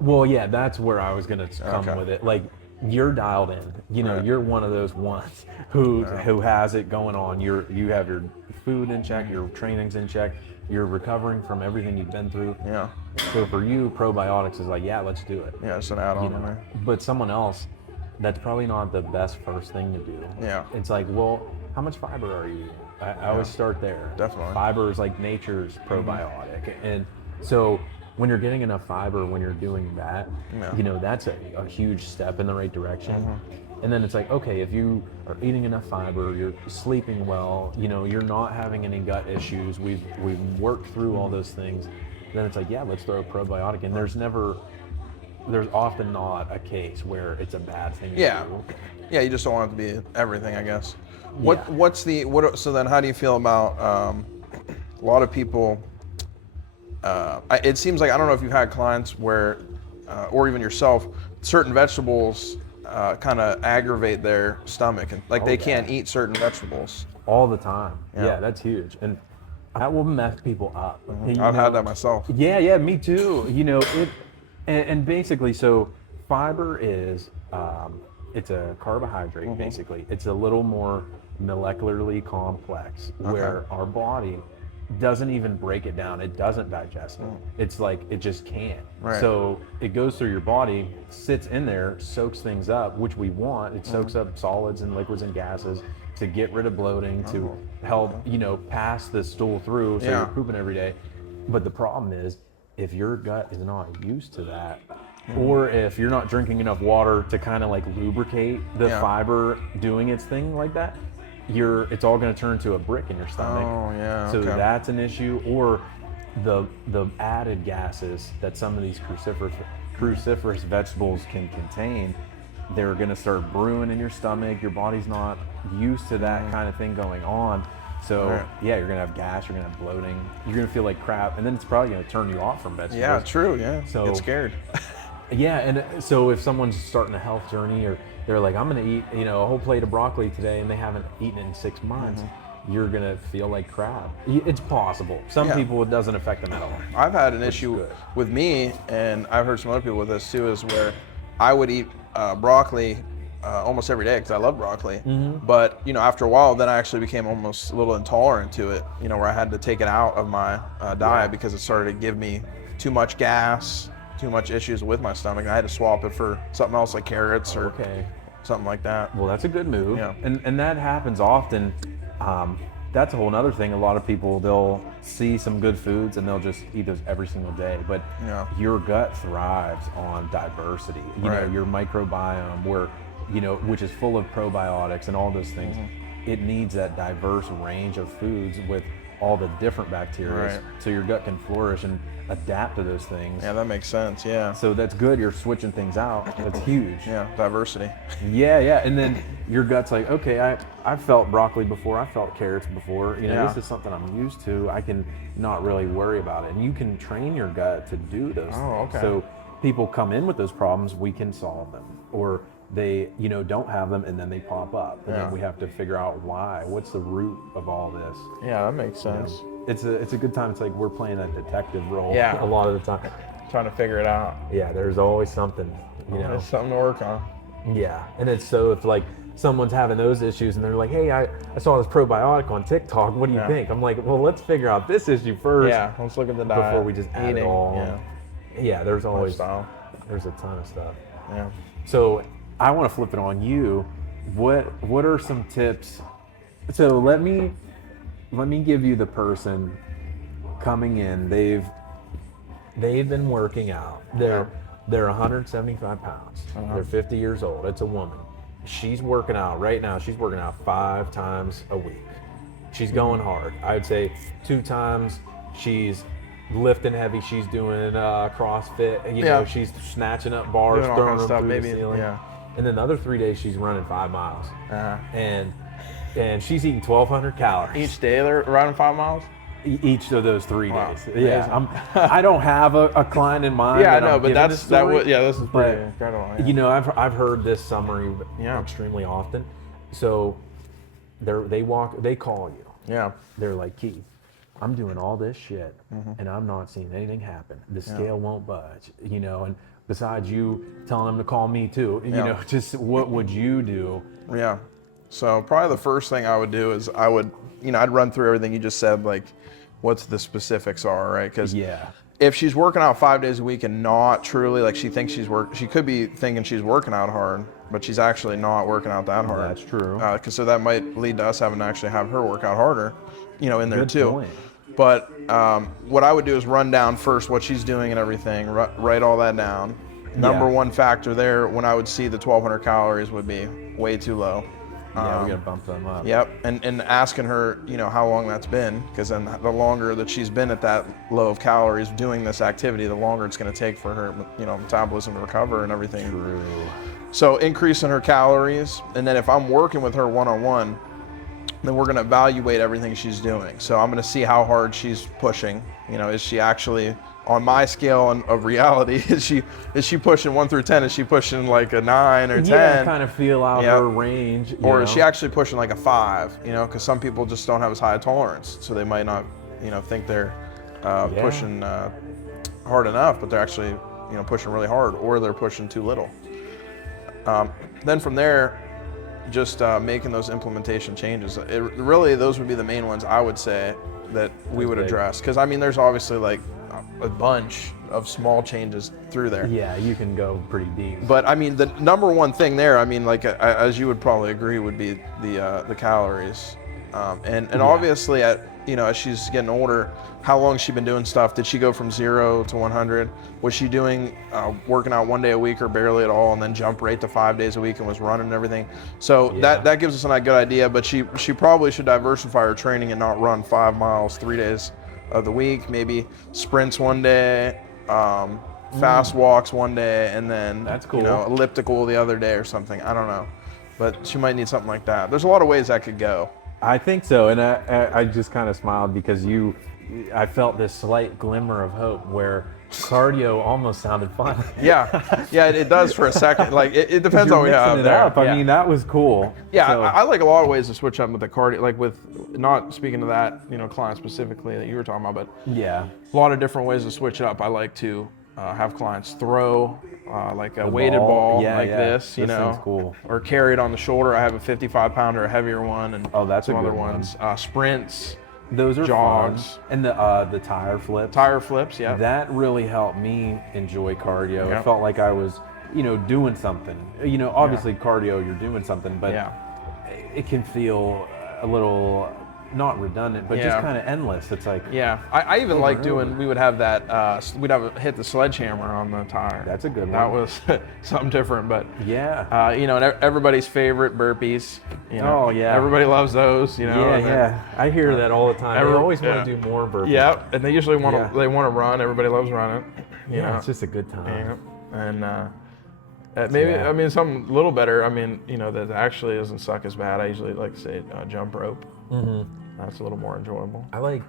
Well, yeah, that's where I was gonna come with it. Like, you're dialed in. You're one of those ones who has it going on. You have your food in check, your training's in check. You're recovering from everything you've been through. Yeah. So for you, probiotics is like, let's do it. Yeah, it's an add-on. But someone else, that's probably not the best first thing to do. Yeah. It's like, well, how much fiber are you eating? I always start there. Definitely. Fiber is like nature's probiotic. And so when you're getting enough fiber, when you're doing that, that's a huge step in the right direction. And then it's like, okay, if you are eating enough fiber, you're sleeping well, you know, you're not having any gut issues, we've worked through all those things, then it's like, yeah, let's throw a probiotic in. There's often not a case where it's a bad thing to do. Yeah, you just don't want it to be everything, I guess. Yeah. So then how do you feel about a lot of people, it seems like, I don't know if you've had clients where, or even yourself, certain vegetables kind of aggravate their stomach, and like they can't eat certain vegetables. All the time. Yeah, that's huge. And that will mess people up. I've had that myself. Yeah, me too. You know, and basically, so fiber is, it's a carbohydrate, basically. It's a little more molecularly complex, where our body doesn't even break it down. It doesn't digest it. It's like, it just can't. Right. So it goes through your body, sits in there, soaks things up, which we want. It soaks up solids and liquids and gases to get rid of bloating, to help, you know, pass the stool through, so you're pooping every day. But the problem is, if your gut is not used to that, or if you're not drinking enough water to kind of like lubricate the fiber doing its thing like that, it's all going to turn to a brick in your stomach. Oh yeah. So that's an issue. Or the added gases that some of these cruciferous vegetables can contain, they're going to start brewing in your stomach. Your body's not used to that kind of thing going on. So yeah, you're gonna have gas, you're gonna have bloating, you're gonna feel like crap, and then it's probably gonna turn you off from vegetables. Yeah, true. Yeah. So get scared. Yeah, and so if someone's starting a health journey, or they're like, I'm gonna eat, you know, a whole plate of broccoli today, and they haven't eaten it in 6 months, you're gonna feel like crap. It's possible. Some people, it doesn't affect them at all. I've had an issue with me, and I've heard some other people with this too, is where I would eat broccoli almost every day because I love broccoli. But you know, after a while, then I actually became almost a little intolerant to it. You know, where I had to take it out of my diet because it started to give me too much gas, too much issues with my stomach. And I had to swap it for something else like carrots or something like that. Well, that's a good move. Yeah. And that happens often. That's a whole nother thing. A lot of people, they'll see some good foods and they'll just eat those every single day. But your gut thrives on diversity. You know, your microbiome, which is full of probiotics and all those things. It needs that diverse range of foods with all the different bacteria, so your gut can flourish and adapt to those things. Yeah, that makes sense. Yeah. So that's good. You're switching things out. That's huge. Yeah, diversity. Yeah. And then your gut's like, okay, I've felt broccoli before. I felt carrots before. You know, this is something I'm used to. I can not really worry about it. And you can train your gut to do those things. So people come in with those problems, we can solve them. Or they, you know, don't have them and then they pop up. And then we have to figure out why. What's the root of all this? Yeah, that makes sense. You know? It's a good time. It's like we're playing that detective role a lot of the time. Trying to figure it out. Yeah, there's always something, you know. There's something to work on. Yeah, and it's so if like someone's having those issues and they're like, hey, I saw this probiotic on TikTok. What do you think? I'm like, well, let's figure out this issue first. Yeah, let's look at the diet. Before we just add it all. Yeah, there's always, there's a ton of stuff. Yeah. So I want to flip it on you. What are some tips? So let me give you the person coming in. They've been working out. They're 175 pounds. They're 50 years old. It's a woman. She's working out right now. She's working out 5 times a week. She's going hard. I'd say 2 times she's lifting heavy. She's doing CrossFit. You know, she's snatching up bars, throwing them through the ceiling. And then the other 3 days she's running 5 miles. And she's eating 1,200 calories. Each day they're running 5 miles? Each of those 3 days. Yeah, I don't have a client in mind. Yeah, I know, but this is pretty incredible. Yeah. You know, I've heard this summary extremely often. So they call you. Yeah. They're like, Keith, I'm doing all this shit and I'm not seeing anything happen. The scale won't budge. You know, and besides you telling them to call me too, you know, just what would you do? Yeah. So probably the first thing I would do is I'd run through everything you just said, like what's the specifics are, right? Because if she's working out 5 days a week and not truly, like she thinks she could be thinking she's working out hard, but she's actually not working out that hard. That's true. So that might lead to us having to actually have her work out harder, you know, in there too. Point. But what I would do is run down first what she's doing and everything, write all that down. Number one factor there when I would see the 1,200 calories would be way too low. Yeah, we gotta bump them up. Yep, and asking her, how long that's been, because then the longer that she's been at that low of calories doing this activity, the longer it's going to take for her, metabolism to recover and everything. True. So increasing her calories, and then if I'm working with her one-on-one, then we're going to evaluate everything she's doing. So I'm going to see how hard she's pushing. Is she actually on my scale of reality? Is she pushing 1 through 10? Is she pushing like a 9 or 10? Yeah, kind of feel out her range. Or is she actually pushing like a 5? Because some people just don't have as high a tolerance, so they might not, think they're pushing hard enough, but they're actually, pushing really hard, or they're pushing too little. Then from there, just making those implementation changes. Really, those would be the main ones I would say that we would address. Because there's obviously like a bunch of small changes through there. Yeah, you can go pretty deep. But the number one thing there, as you would probably agree, would be the calories. And obviously, as she's getting older, how long has she been doing stuff? Did she go from 0 to 100? Was she doing working out 1 day a week or barely at all, and then jump right to 5 days a week and was running and everything? So that gives us a good idea. But she probably should diversify her training and not run 5 miles 3 days of the week. Maybe sprints one day, fast walks one day, and then that's cool. Elliptical the other day or something. I don't know, but she might need something like that. There's a lot of ways that could go. I think so, and I just kind of smiled because I felt this slight glimmer of hope where cardio almost sounded fun. Yeah, it does for a second. Like it depends on what we have there. Up. I mean, that was cool. Yeah, so. I like a lot of ways to switch up with the cardio, like with not speaking to that client specifically that you were talking about, but yeah, a lot of different ways to switch it up. I like to have clients throw like a weighted ball this, Sounds cool. Or carry it on the shoulder. I have a 55-pounder, a heavier one, and that's some a other good ones. Sprints. Those are jogs. Fun. And the tire flips. Tire flips, yeah. That really helped me enjoy cardio. Yep. It felt like I was, doing something. Obviously cardio, you're doing something, but it can feel a little not redundant, but just kind of endless. It's like I even like doing. We would have that. We'd have hit the sledgehammer on the tire. That's a good one. That was something different, but and everybody's favorite burpees. Oh yeah, everybody loves those. I hear that all the time. They always want to do more burpees. Yeah, and they usually want to. They want to run. Everybody loves running. It's just a good time. And maybe something a little better. That actually doesn't suck as bad. I usually like to say jump rope. Mm-hmm. That's a little more enjoyable. I like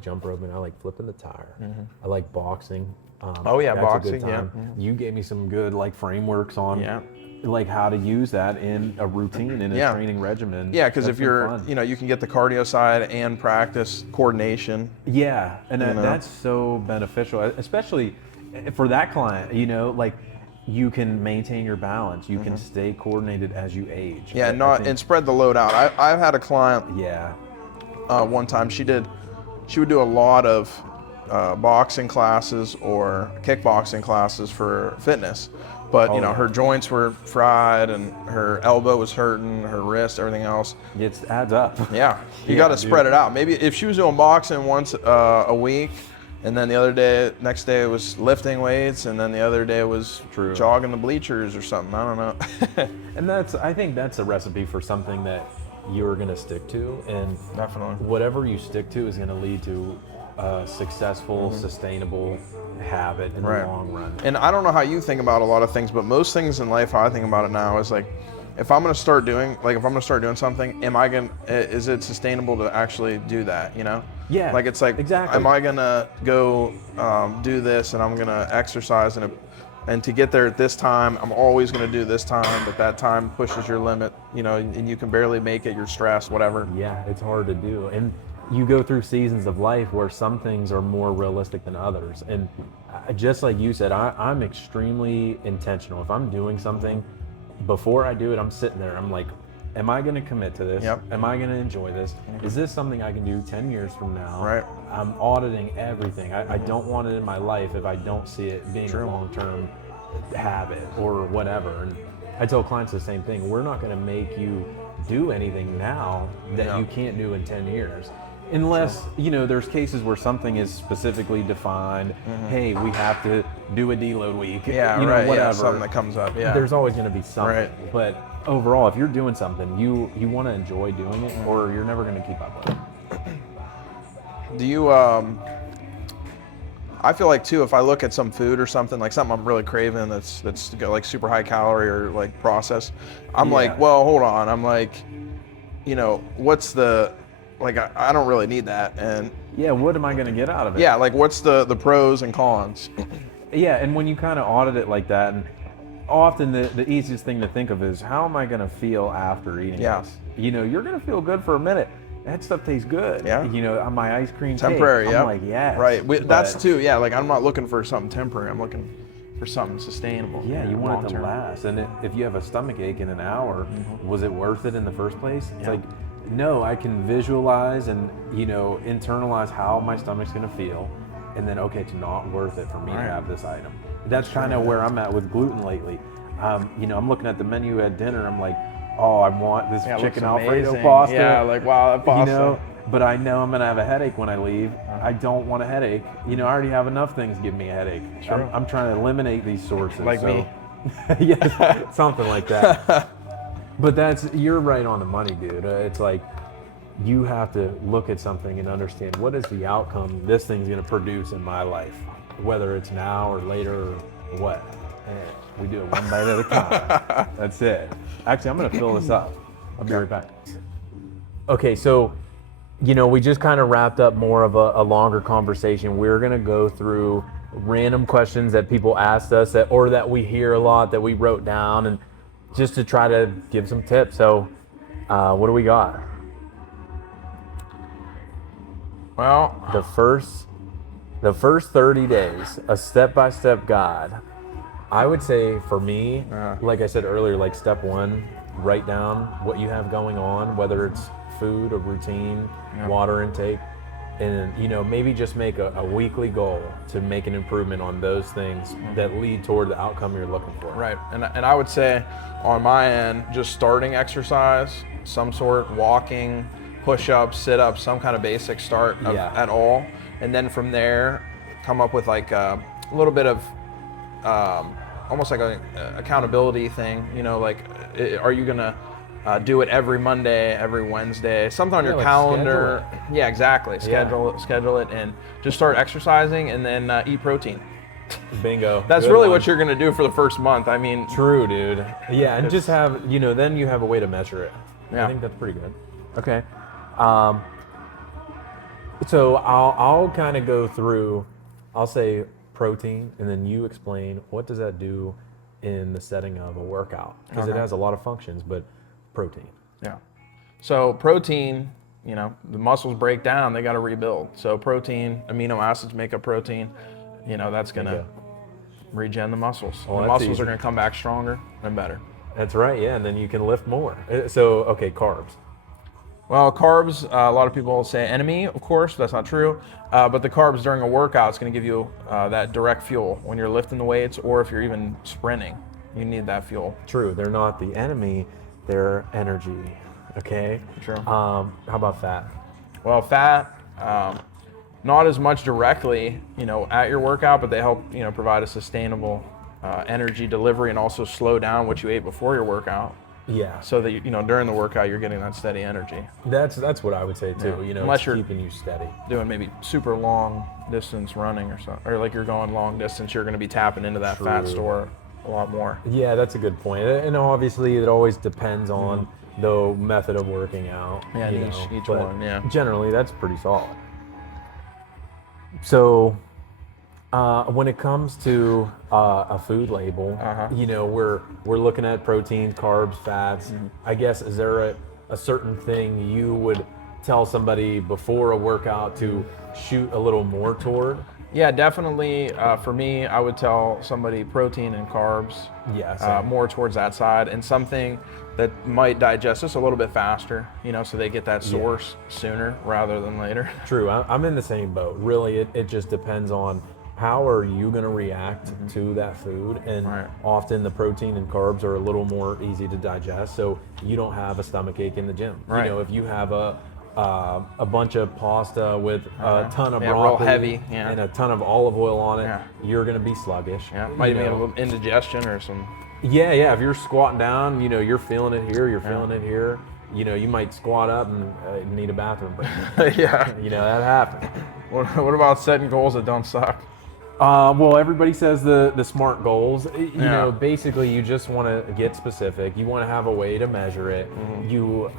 jump roping. I like flipping the tire. Mm-hmm. I like boxing. Boxing. A good time. Mm-hmm. You gave me some good frameworks on like how to use that in a routine in a training regimen. Yeah, because if you're you can get the cardio side and practice coordination. Yeah, and that's so beneficial, especially for that client. You can maintain your balance. You can stay coordinated as you age. Yeah, and spread the load out. I've had a client. Yeah. One time she would do a lot of boxing classes or kickboxing classes for fitness, but her joints were fried and her elbow was hurting, her wrist, everything else. It adds up. Yeah, you got to spread it out. Maybe if she was doing boxing once a week. And then next day it was lifting weights, and then the other day was jogging the bleachers or something. I don't know. And I think that's a recipe for something that you're going to stick to, and definitely whatever you stick to is going to lead to a successful, sustainable habit in the long run. And I don't know how you think about a lot of things, but most things in life, how I think about it now is like, if I'm going to start doing something, is it sustainable to actually do that? Yeah. Like it's like, exactly. Am I gonna go do this and I'm gonna exercise and to get there at this time, I'm always gonna do this time, but that time pushes your limit, and you can barely make it. You're stressed, whatever. Yeah, it's hard to do, and you go through seasons of life where some things are more realistic than others. And just like you said, I'm extremely intentional. If I'm doing something, before I do it, I'm sitting there. I'm like, am I going to commit to this? Yep. Am I going to enjoy this? Is this something I can do 10 years from now? Right. I'm auditing everything. I don't want it in my life if I don't see it being a long-term habit or whatever. And I tell clients the same thing. We're not going to make you do anything now that you can't do in 10 years. Unless, there's cases where something is specifically defined. Hey, we have to do a deload week. Yeah, whatever. Yeah, something that comes up. Yeah. There's always going to be something. Right. But overall, if you're doing something, you want to enjoy doing it, or you're never going to keep up with it. Do you, I feel like too, if I look at some food or something, like something I'm really craving that's got like super high calorie or like processed, I'm like, well, hold on. I'm like, what's the, like, I don't really need that. And yeah, what am I going to get out of it? Yeah, like what's the pros and cons? Yeah, and when you kind of audit it like that, and often the easiest thing to think of is, how am I going to feel after eating this? You're going to feel good for a minute. That stuff tastes good. Yeah. On my ice cream temporary, cake, I'm like, yes. Right. That's too, yeah, like I'm not looking for something temporary. I'm looking for something sustainable. Yeah, you want it to last. And if you have a stomach ache in an hour, was it worth it in the first place? It's like, no, I can visualize and, internalize how my stomach's going to feel. And then, okay, it's not worth it for me to have this item. That's kind of where I'm at with gluten lately. I'm looking at the menu at dinner. I'm like, oh, I want this chicken Alfredo pasta. Yeah, like, wow, that pasta. But I know I'm gonna have a headache when I leave. I don't want a headache. I already have enough things give me a headache. Sure. I'm trying to eliminate these sources. Like me. Yeah, something like that. But you're right on the money, dude. It's like, you have to look at something and understand, what is the outcome this thing's gonna produce in my life, whether it's now or later or what. And we do it one bite at a time. That's it. Actually, I'm gonna fill this up. I'll be right back. Okay, so we just kind of wrapped up more of a longer conversation. We're gonna go through random questions that people asked us or that we hear a lot, that we wrote down, and just to try to give some tips. So what do we got? Well, the first 30 days, a step-by-step guide. I would say for me, like I said earlier, like step one, write down what you have going on, whether it's food, a routine, water intake, and maybe just make a weekly goal to make an improvement on those things that lead toward the outcome you're looking for. Right, and I would say on my end, just starting exercise, some sort, walking, push-ups, sit-ups, some kind of basic start at all, and then from there, come up with like a little bit of almost like a accountability thing. Like, are you gonna do it every Monday, every Wednesday, something on your calendar? Yeah, exactly. Schedule it, and just start exercising, and then eat protein. Bingo. That's really what you're gonna do for the first month. I mean, true, dude. Yeah, and just have then you have a way to measure it. Yeah. I think that's pretty good. Okay. So I'll kind of go through. I'll say protein, and then you explain what does that do in the setting of a workout, because it has a lot of functions, but protein. Yeah. So protein, the muscles break down, they got to rebuild. So protein, amino acids make up protein. That's gonna regen the muscles. The muscles are gonna come back stronger and better. That's right. Yeah, and then you can lift more. So okay, carbs. Well, carbs, a lot of people say enemy, of course, that's not true. But the carbs during a workout is going to give you that direct fuel when you're lifting the weights, or if you're even sprinting, you need that fuel. True, they're not the enemy, they're energy, okay? True. How about fat? Well, fat, not as much directly, at your workout, but they help, provide a sustainable energy delivery, and also slow down what you ate before your workout. Yeah. So that during the workout you're getting that steady energy. That's what I would say too. Unless you're keeping you steady. Doing maybe super long distance running or something, or like you're going long distance, you're going to be tapping into that fat store a lot more. Yeah, that's a good point. And obviously it always depends on the method of working out. Yeah, each one. Yeah. Generally, that's pretty solid. So. When it comes to a food label, we're looking at proteins, carbs, fats. I guess, is there a certain thing you would tell somebody before a workout to shoot a little more toward? Yeah, definitely. For me, I would tell somebody protein and carbs. Yeah, more towards that side, and something that might digest just a little bit faster, so they get that source sooner rather than later. True. I'm in the same boat. Really, it just depends on how are you going to react to that food, and often the protein and carbs are a little more easy to digest, so you don't have a stomach ache in the gym. Right. If you have a bunch of pasta with a ton of broccoli real heavy, and a ton of olive oil on it, you're going to be sluggish. Yeah, might even have a little indigestion or some Yeah. If you're squatting down, you're feeling it here, you're feeling it here. You might squat up and need a bathroom break. Yeah. That happens. What about setting goals that don't suck? Well, everybody says the SMART goals. Yeah. Basically, you just want to get specific. You want to have a way to measure it. You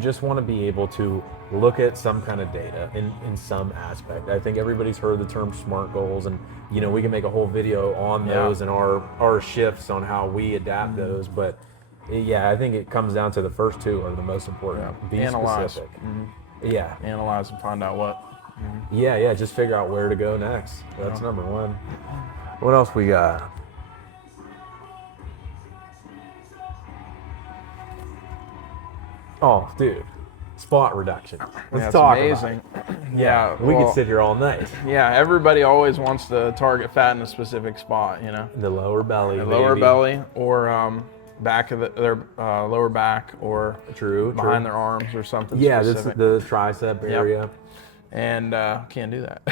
just want to be able to look at some kind of data in some aspect. I think everybody's heard the term SMART goals, and we can make a whole video on those and our shifts on how we adapt those. But yeah, I think it comes down to the first two are the most important. Be Analyze. specific. Yeah. Analyze and find out what. Yeah, just figure out where to go next. That's number one. What else we got? Oh, dude, spot reduction. Let's talk amazing. about it. Yeah, we could sit here all night. Yeah, everybody always wants to target fat in a specific spot, The lower belly. The lower belly, or back of their lower back, or behind their arms, or something. Yeah, specific. This is the tricep area. And can't do that.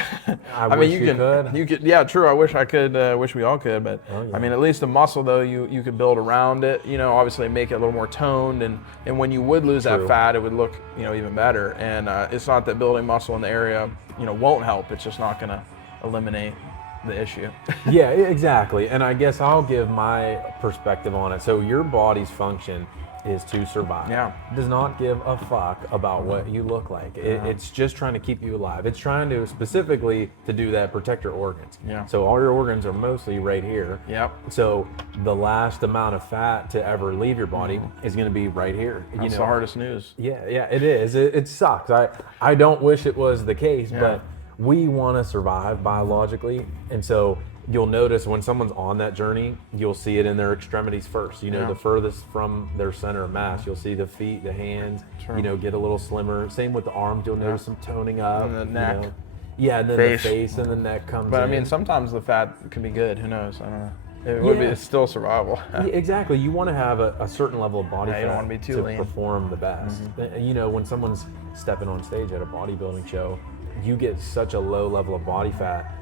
I mean, you could. You could. Yeah, true. I wish I could. Wish we all could. But I mean, at least the muscle though, you could build around it. Obviously make it a little more toned, and when you would lose that fat, it would look even better. And it's not that building muscle in the area won't help. It's just not going to eliminate the issue. Yeah, exactly. And I guess I'll give my perspective on it. So your body's function is to survive. Yeah. It does not give a fuck about what you look like. It's just trying to keep you alive. It's trying to specifically to do that, protect your organs. Yeah. So all your organs are mostly right here. Yep. So the last amount of fat to ever leave your body is going to be right here. That's the hardest news. Yeah, it is. It sucks. I don't wish it was the case, but we want to survive biologically. And so you'll notice when someone's on that journey, you'll see it in their extremities first. The furthest from their center of mass. You'll see the feet, the hands, get a little slimmer. Same with the arms. You'll notice some toning up. And the neck. Yeah, and then the face and the neck comes in. But I mean, sometimes the fat can be good. Who knows? I don't know. It's still survival. Yeah, exactly. You want to have a certain level of body fat you don't want to be too lean. Perform the best. When someone's stepping on stage at a bodybuilding show, you get such a low level of body fat.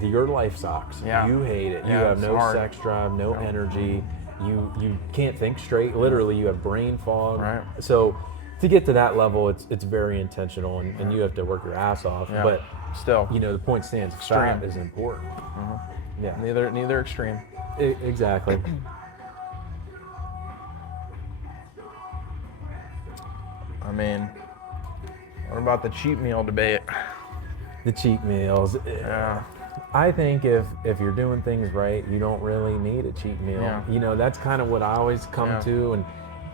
Your life sucks. Yeah. You hate it. You have no sex drive, no energy. You can't think straight. Literally, you have brain fog. Right. So to get to that level, it's very intentional, and you have to work your ass off. Yeah. But still, the point stands. Fat is important. Yeah. Neither extreme. Exactly. I mean, what about the cheat meal debate? The cheat meals. Yeah. I think if you're doing things right, you don't really need a cheat meal. Yeah. That's kind of what I always come to, and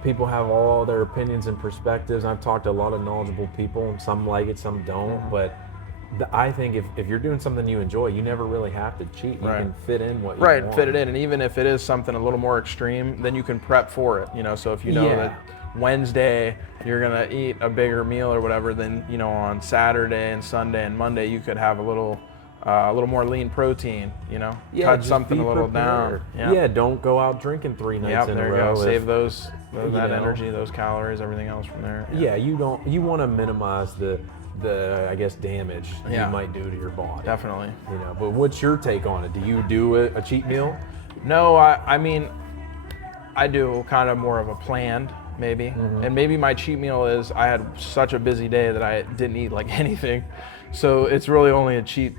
people have all their opinions and perspectives. I've talked to a lot of knowledgeable people. Some like it, some don't. But I think if you're doing something you enjoy, you never really have to cheat. You can fit in what you want. Fit it in. And even if it is something a little more extreme, then you can prep for it. So if you know that Wednesday you're gonna eat a bigger meal or whatever, then on Saturday and Sunday and Monday you could have a little more lean protein, cut something a little down. Yeah, don't go out drinking 3 nights in a row. There you go. Save that energy, those calories, everything else from there. Yeah, you want to minimize the I guess damage you might do to your body. Definitely. But what's your take on it? Do you do a cheat meal? No, I mean, I do kind of more of a planned, maybe. And maybe my cheat meal is I had such a busy day that I didn't eat like anything. So it's really only a cheat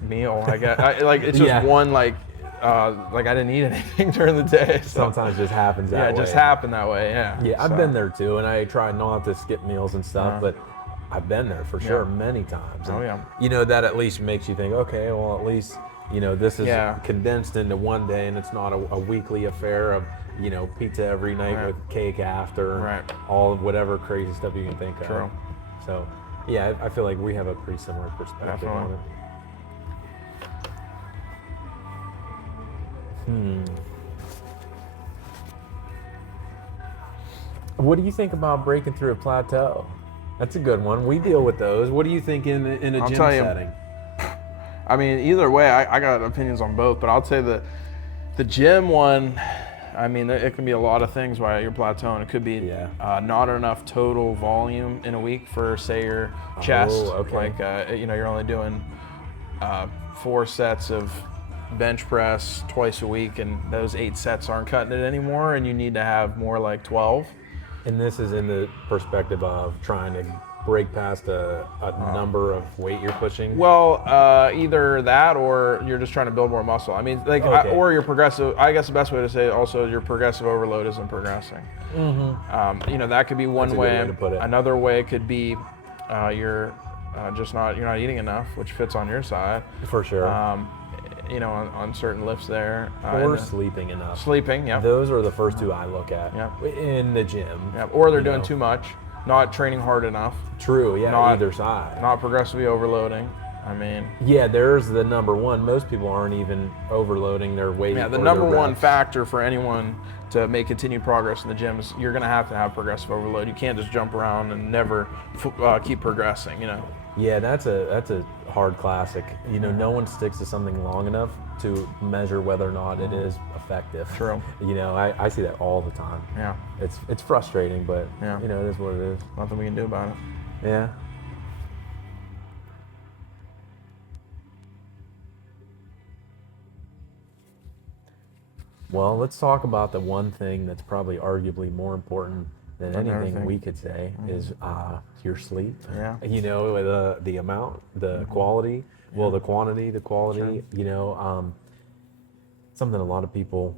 meal. It's just one I didn't eat anything during the day. So. Sometimes it just happens that way. Yeah, it just happened that way. Yeah. Yeah, I've been there too, and I try not to skip meals and stuff, but I've been there for sure many times. And, that at least makes you think, okay, well at least this is condensed into one day, and it's not a weekly affair of pizza every night with cake after, all of whatever crazy stuff you can think of. True. So. Yeah, I feel like we have a pretty similar perspective on it. What do you think about breaking through a plateau? That's a good one. We deal with those. What do you think in a gym setting? I mean, either way, I got opinions on both, but I'll say the gym one, I mean, it can be a lot of things while you're plateauing. It could be not enough total volume in a week for, say, your chest. Okay. You're only doing 4 sets of bench press twice a week, and those 8 sets aren't cutting it anymore, and you need to have more like 12. And this is in the perspective of trying to break past a number of weight you're pushing? Well, either that or you're just trying to build more muscle. I mean, like, or you're progressive. I guess the best way to say it also, your progressive overload isn't progressing. That could be one way. To put it. Another way could be you're not eating enough, which fits on your side. For sure. On certain lifts there. Or sleeping enough. Sleeping, yeah. Those are the first 2 I look at. Yep. In the gym. Yep. Or they're doing too much, not training hard enough. True, yeah, either side. Not progressively overloading. I mean. Yeah, there's the number one. Most people aren't even overloading their weight. Yeah, the number one factor for anyone to make continued progress in the gym is you're going to have progressive overload. You can't just jump around and never keep progressing, Yeah, that's a hard classic. No one sticks to something long enough to measure whether or not it is effective. True. I see that all the time. Yeah. It's frustrating, but it is what it is. Nothing we can do about it. Yeah. Well, let's talk about the one thing that's probably arguably more important than anything we could say is your sleep. Yeah. The amount, the quality, the quantity, the quality, Sure. Something a lot of people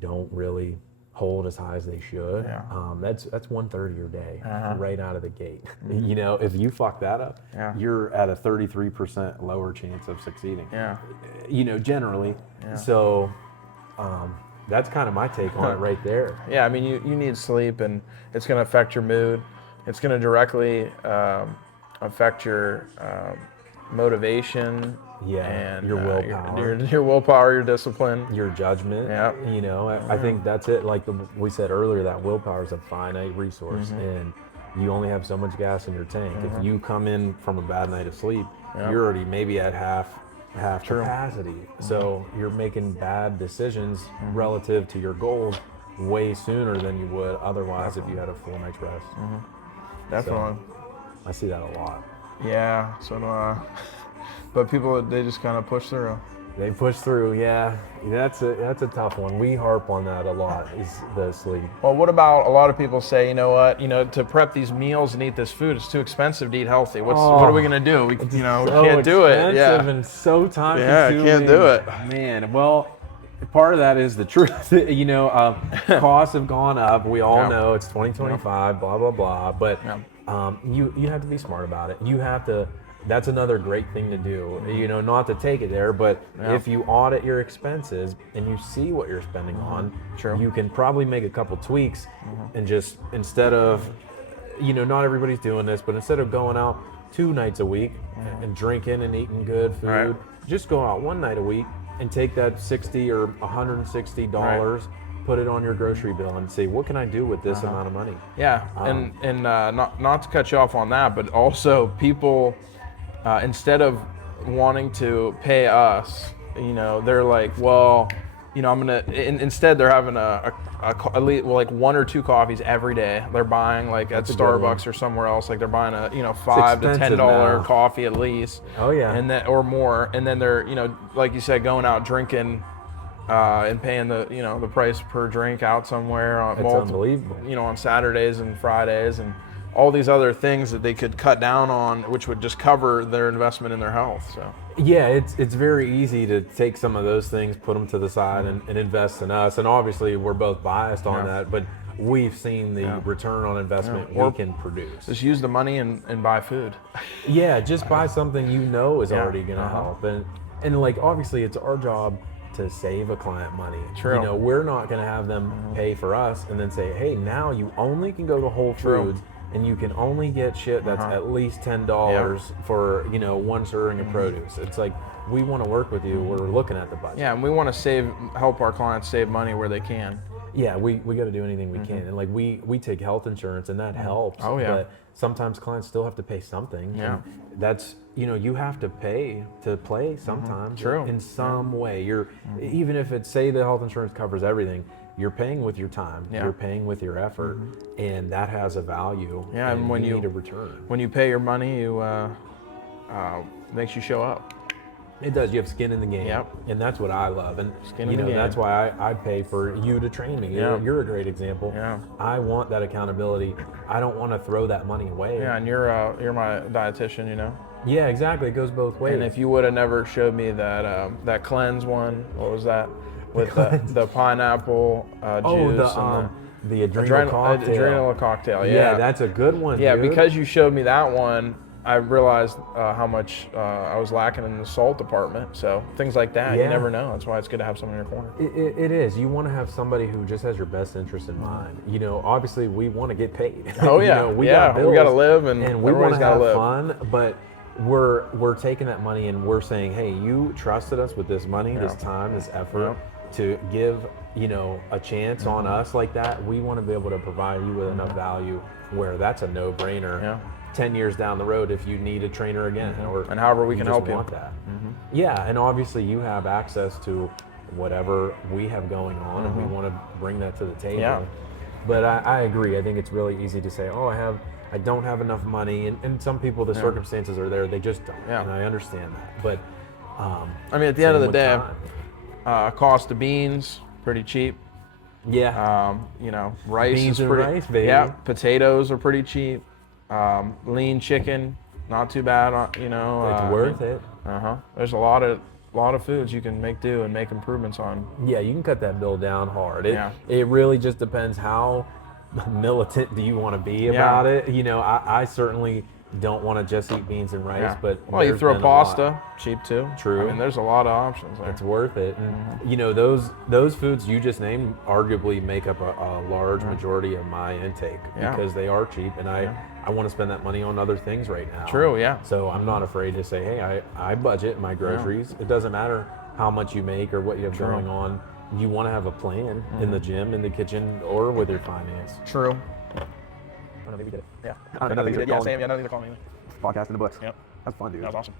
don't really hold as high as they should. Yeah. That's 1/3 of your day right out of the gate. If you fuck that up, you're at a 33% lower chance of succeeding. Yeah. Generally. Yeah. So that's kind of my take on it right there. Yeah, I mean, you need sleep, and it's going to affect your mood. It's going to directly affect your motivation. Yeah, and your willpower. Your willpower, your discipline. Your judgment. Yeah. I think that's it. Like we said earlier, that willpower is a finite resource, and you only have so much gas in your tank. If you come in from a bad night of sleep, you're already maybe at half capacity. So you're making bad decisions relative to your goals way sooner than you would otherwise if you had a full night's rest. Definitely. So, I see that a lot. Yeah, so do I. But people, they just kind of push through. They push through, yeah. That's a tough one. We harp on that a lot, is the sleep. Well, what about a lot of people say, to prep these meals and eat this food, it's too expensive to eat healthy. What are we gonna do? We can't do it. Yeah, and so time consuming. Yeah, can't do it. Man, well, part of that is the truth. Costs have gone up. We all know it's 2025, blah blah blah. But you have to be smart about it. You have to. That's another great thing to do, not to take it there, but if you audit your expenses and you see what you're spending on, you can probably make a couple tweaks and just, instead of, not everybody's doing this, but instead of going out 2 nights a week and drinking and eating good food, just go out 1 night a week and take that $60 or $160, put it on your grocery bill and say, what can I do with this amount of money? Yeah, and not to cut you off on that, but also people, instead of wanting to pay us, they're like, well, I'm gonna. Instead, they're having at least 1 or 2 coffees every day. They're buying at Starbucks or somewhere else. Like they're buying a $5 to $10 coffee at least. Oh yeah. And then or more. And then they're like you said, going out drinking, and paying the price per drink out somewhere on It's unbelievable. on Saturdays and Fridays and all these other things that they could cut down on, which would just cover their investment in their health. So yeah, it's very easy to take some of those things, put them to the side, and invest in us. And obviously, we're both biased on that, but we've seen the return on investment we can produce. Just use the money and buy food. Yeah, just buy something is already going to help. And obviously, it's our job to save a client money. True. We're not going to have them pay for us and then say, hey, now you only can go to Whole Foods and you can only get shit that's at least $10 for 1 serving of produce. It's like, we want to work with you. We're looking at the budget. Yeah, and we want to help our clients save money where they can. Yeah, we got to do anything we can. And we take health insurance and that helps. Oh yeah. But sometimes clients still have to pay something. Yeah. And that's, you have to pay to play sometimes. True. In some way. You're even if it's, say the health insurance covers everything, you're paying with your time. Yeah. You're paying with your effort, and that has a value. Yeah, and when you need a return. When you pay your money, makes you show up. It does. You have skin in the game. Yep. And that's what I love. And Skin in the game. that's why I pay for you to train me. Yeah. You're a great example. Yeah. I want that accountability. I don't want to throw that money away. Yeah, and you're my dietitian, you know. Yeah, exactly. It goes both ways. And if you would have never showed me that cleanse one, what was that? With the pineapple juice the adrenal cocktail. Adrenal cocktail, yeah. Yeah, that's a good one. Yeah, dude. because you showed me that one, I realized how much I was lacking in the salt department. So things like that, you never know. That's why it's good to have someone in your corner. It is. You want to have somebody who just has your best interest in mind. You know, obviously we want to get paid. Oh yeah, we got bills, we got to live, and we want to have live. fun. But we're taking that money and we're saying, hey, you trusted us with this money, this time, this effort to give a chance on us like that. We want to be able to provide you with enough value where that's a no-brainer. Yeah. 10 years down the road if you need a trainer again, or and however we can help you. Want that. Yeah, and obviously you have access to whatever we have going on, and we want to bring that to the table. Yeah. But I agree. I think it's really easy to say, oh, I don't have enough money, and some people, the circumstances are there, they just don't. Yeah. And I understand that. But I mean, at the end of the day, cost of beans pretty cheap. Yeah. Rice beans is pretty. and rice, baby. Yeah. Potatoes are pretty cheap. Lean chicken, not too bad. It's worth it. There's a lot of foods you can make do and make improvements on. Yeah, you can cut that bill down hard. It really just depends how militant do you want to be about it. I certainly don't want to just eat beans and rice, but you throw pasta, cheap too. True. I mean, there's a lot of options there. It's worth it. And those foods you just named arguably make up a large majority of my intake because they are cheap, and I want to spend that money on other things right now. True, yeah. So I'm not afraid to say, hey, I budget my groceries. It doesn't matter how much you make or what you have going on. You want to have a plan in the gym, in the kitchen, or with your finance. True. I don't know, maybe we did it. Yeah. I don't know. Yeah, Sam. Yeah, nothing to call me. Podcast in the books. Yep. That's fun, dude. That was awesome.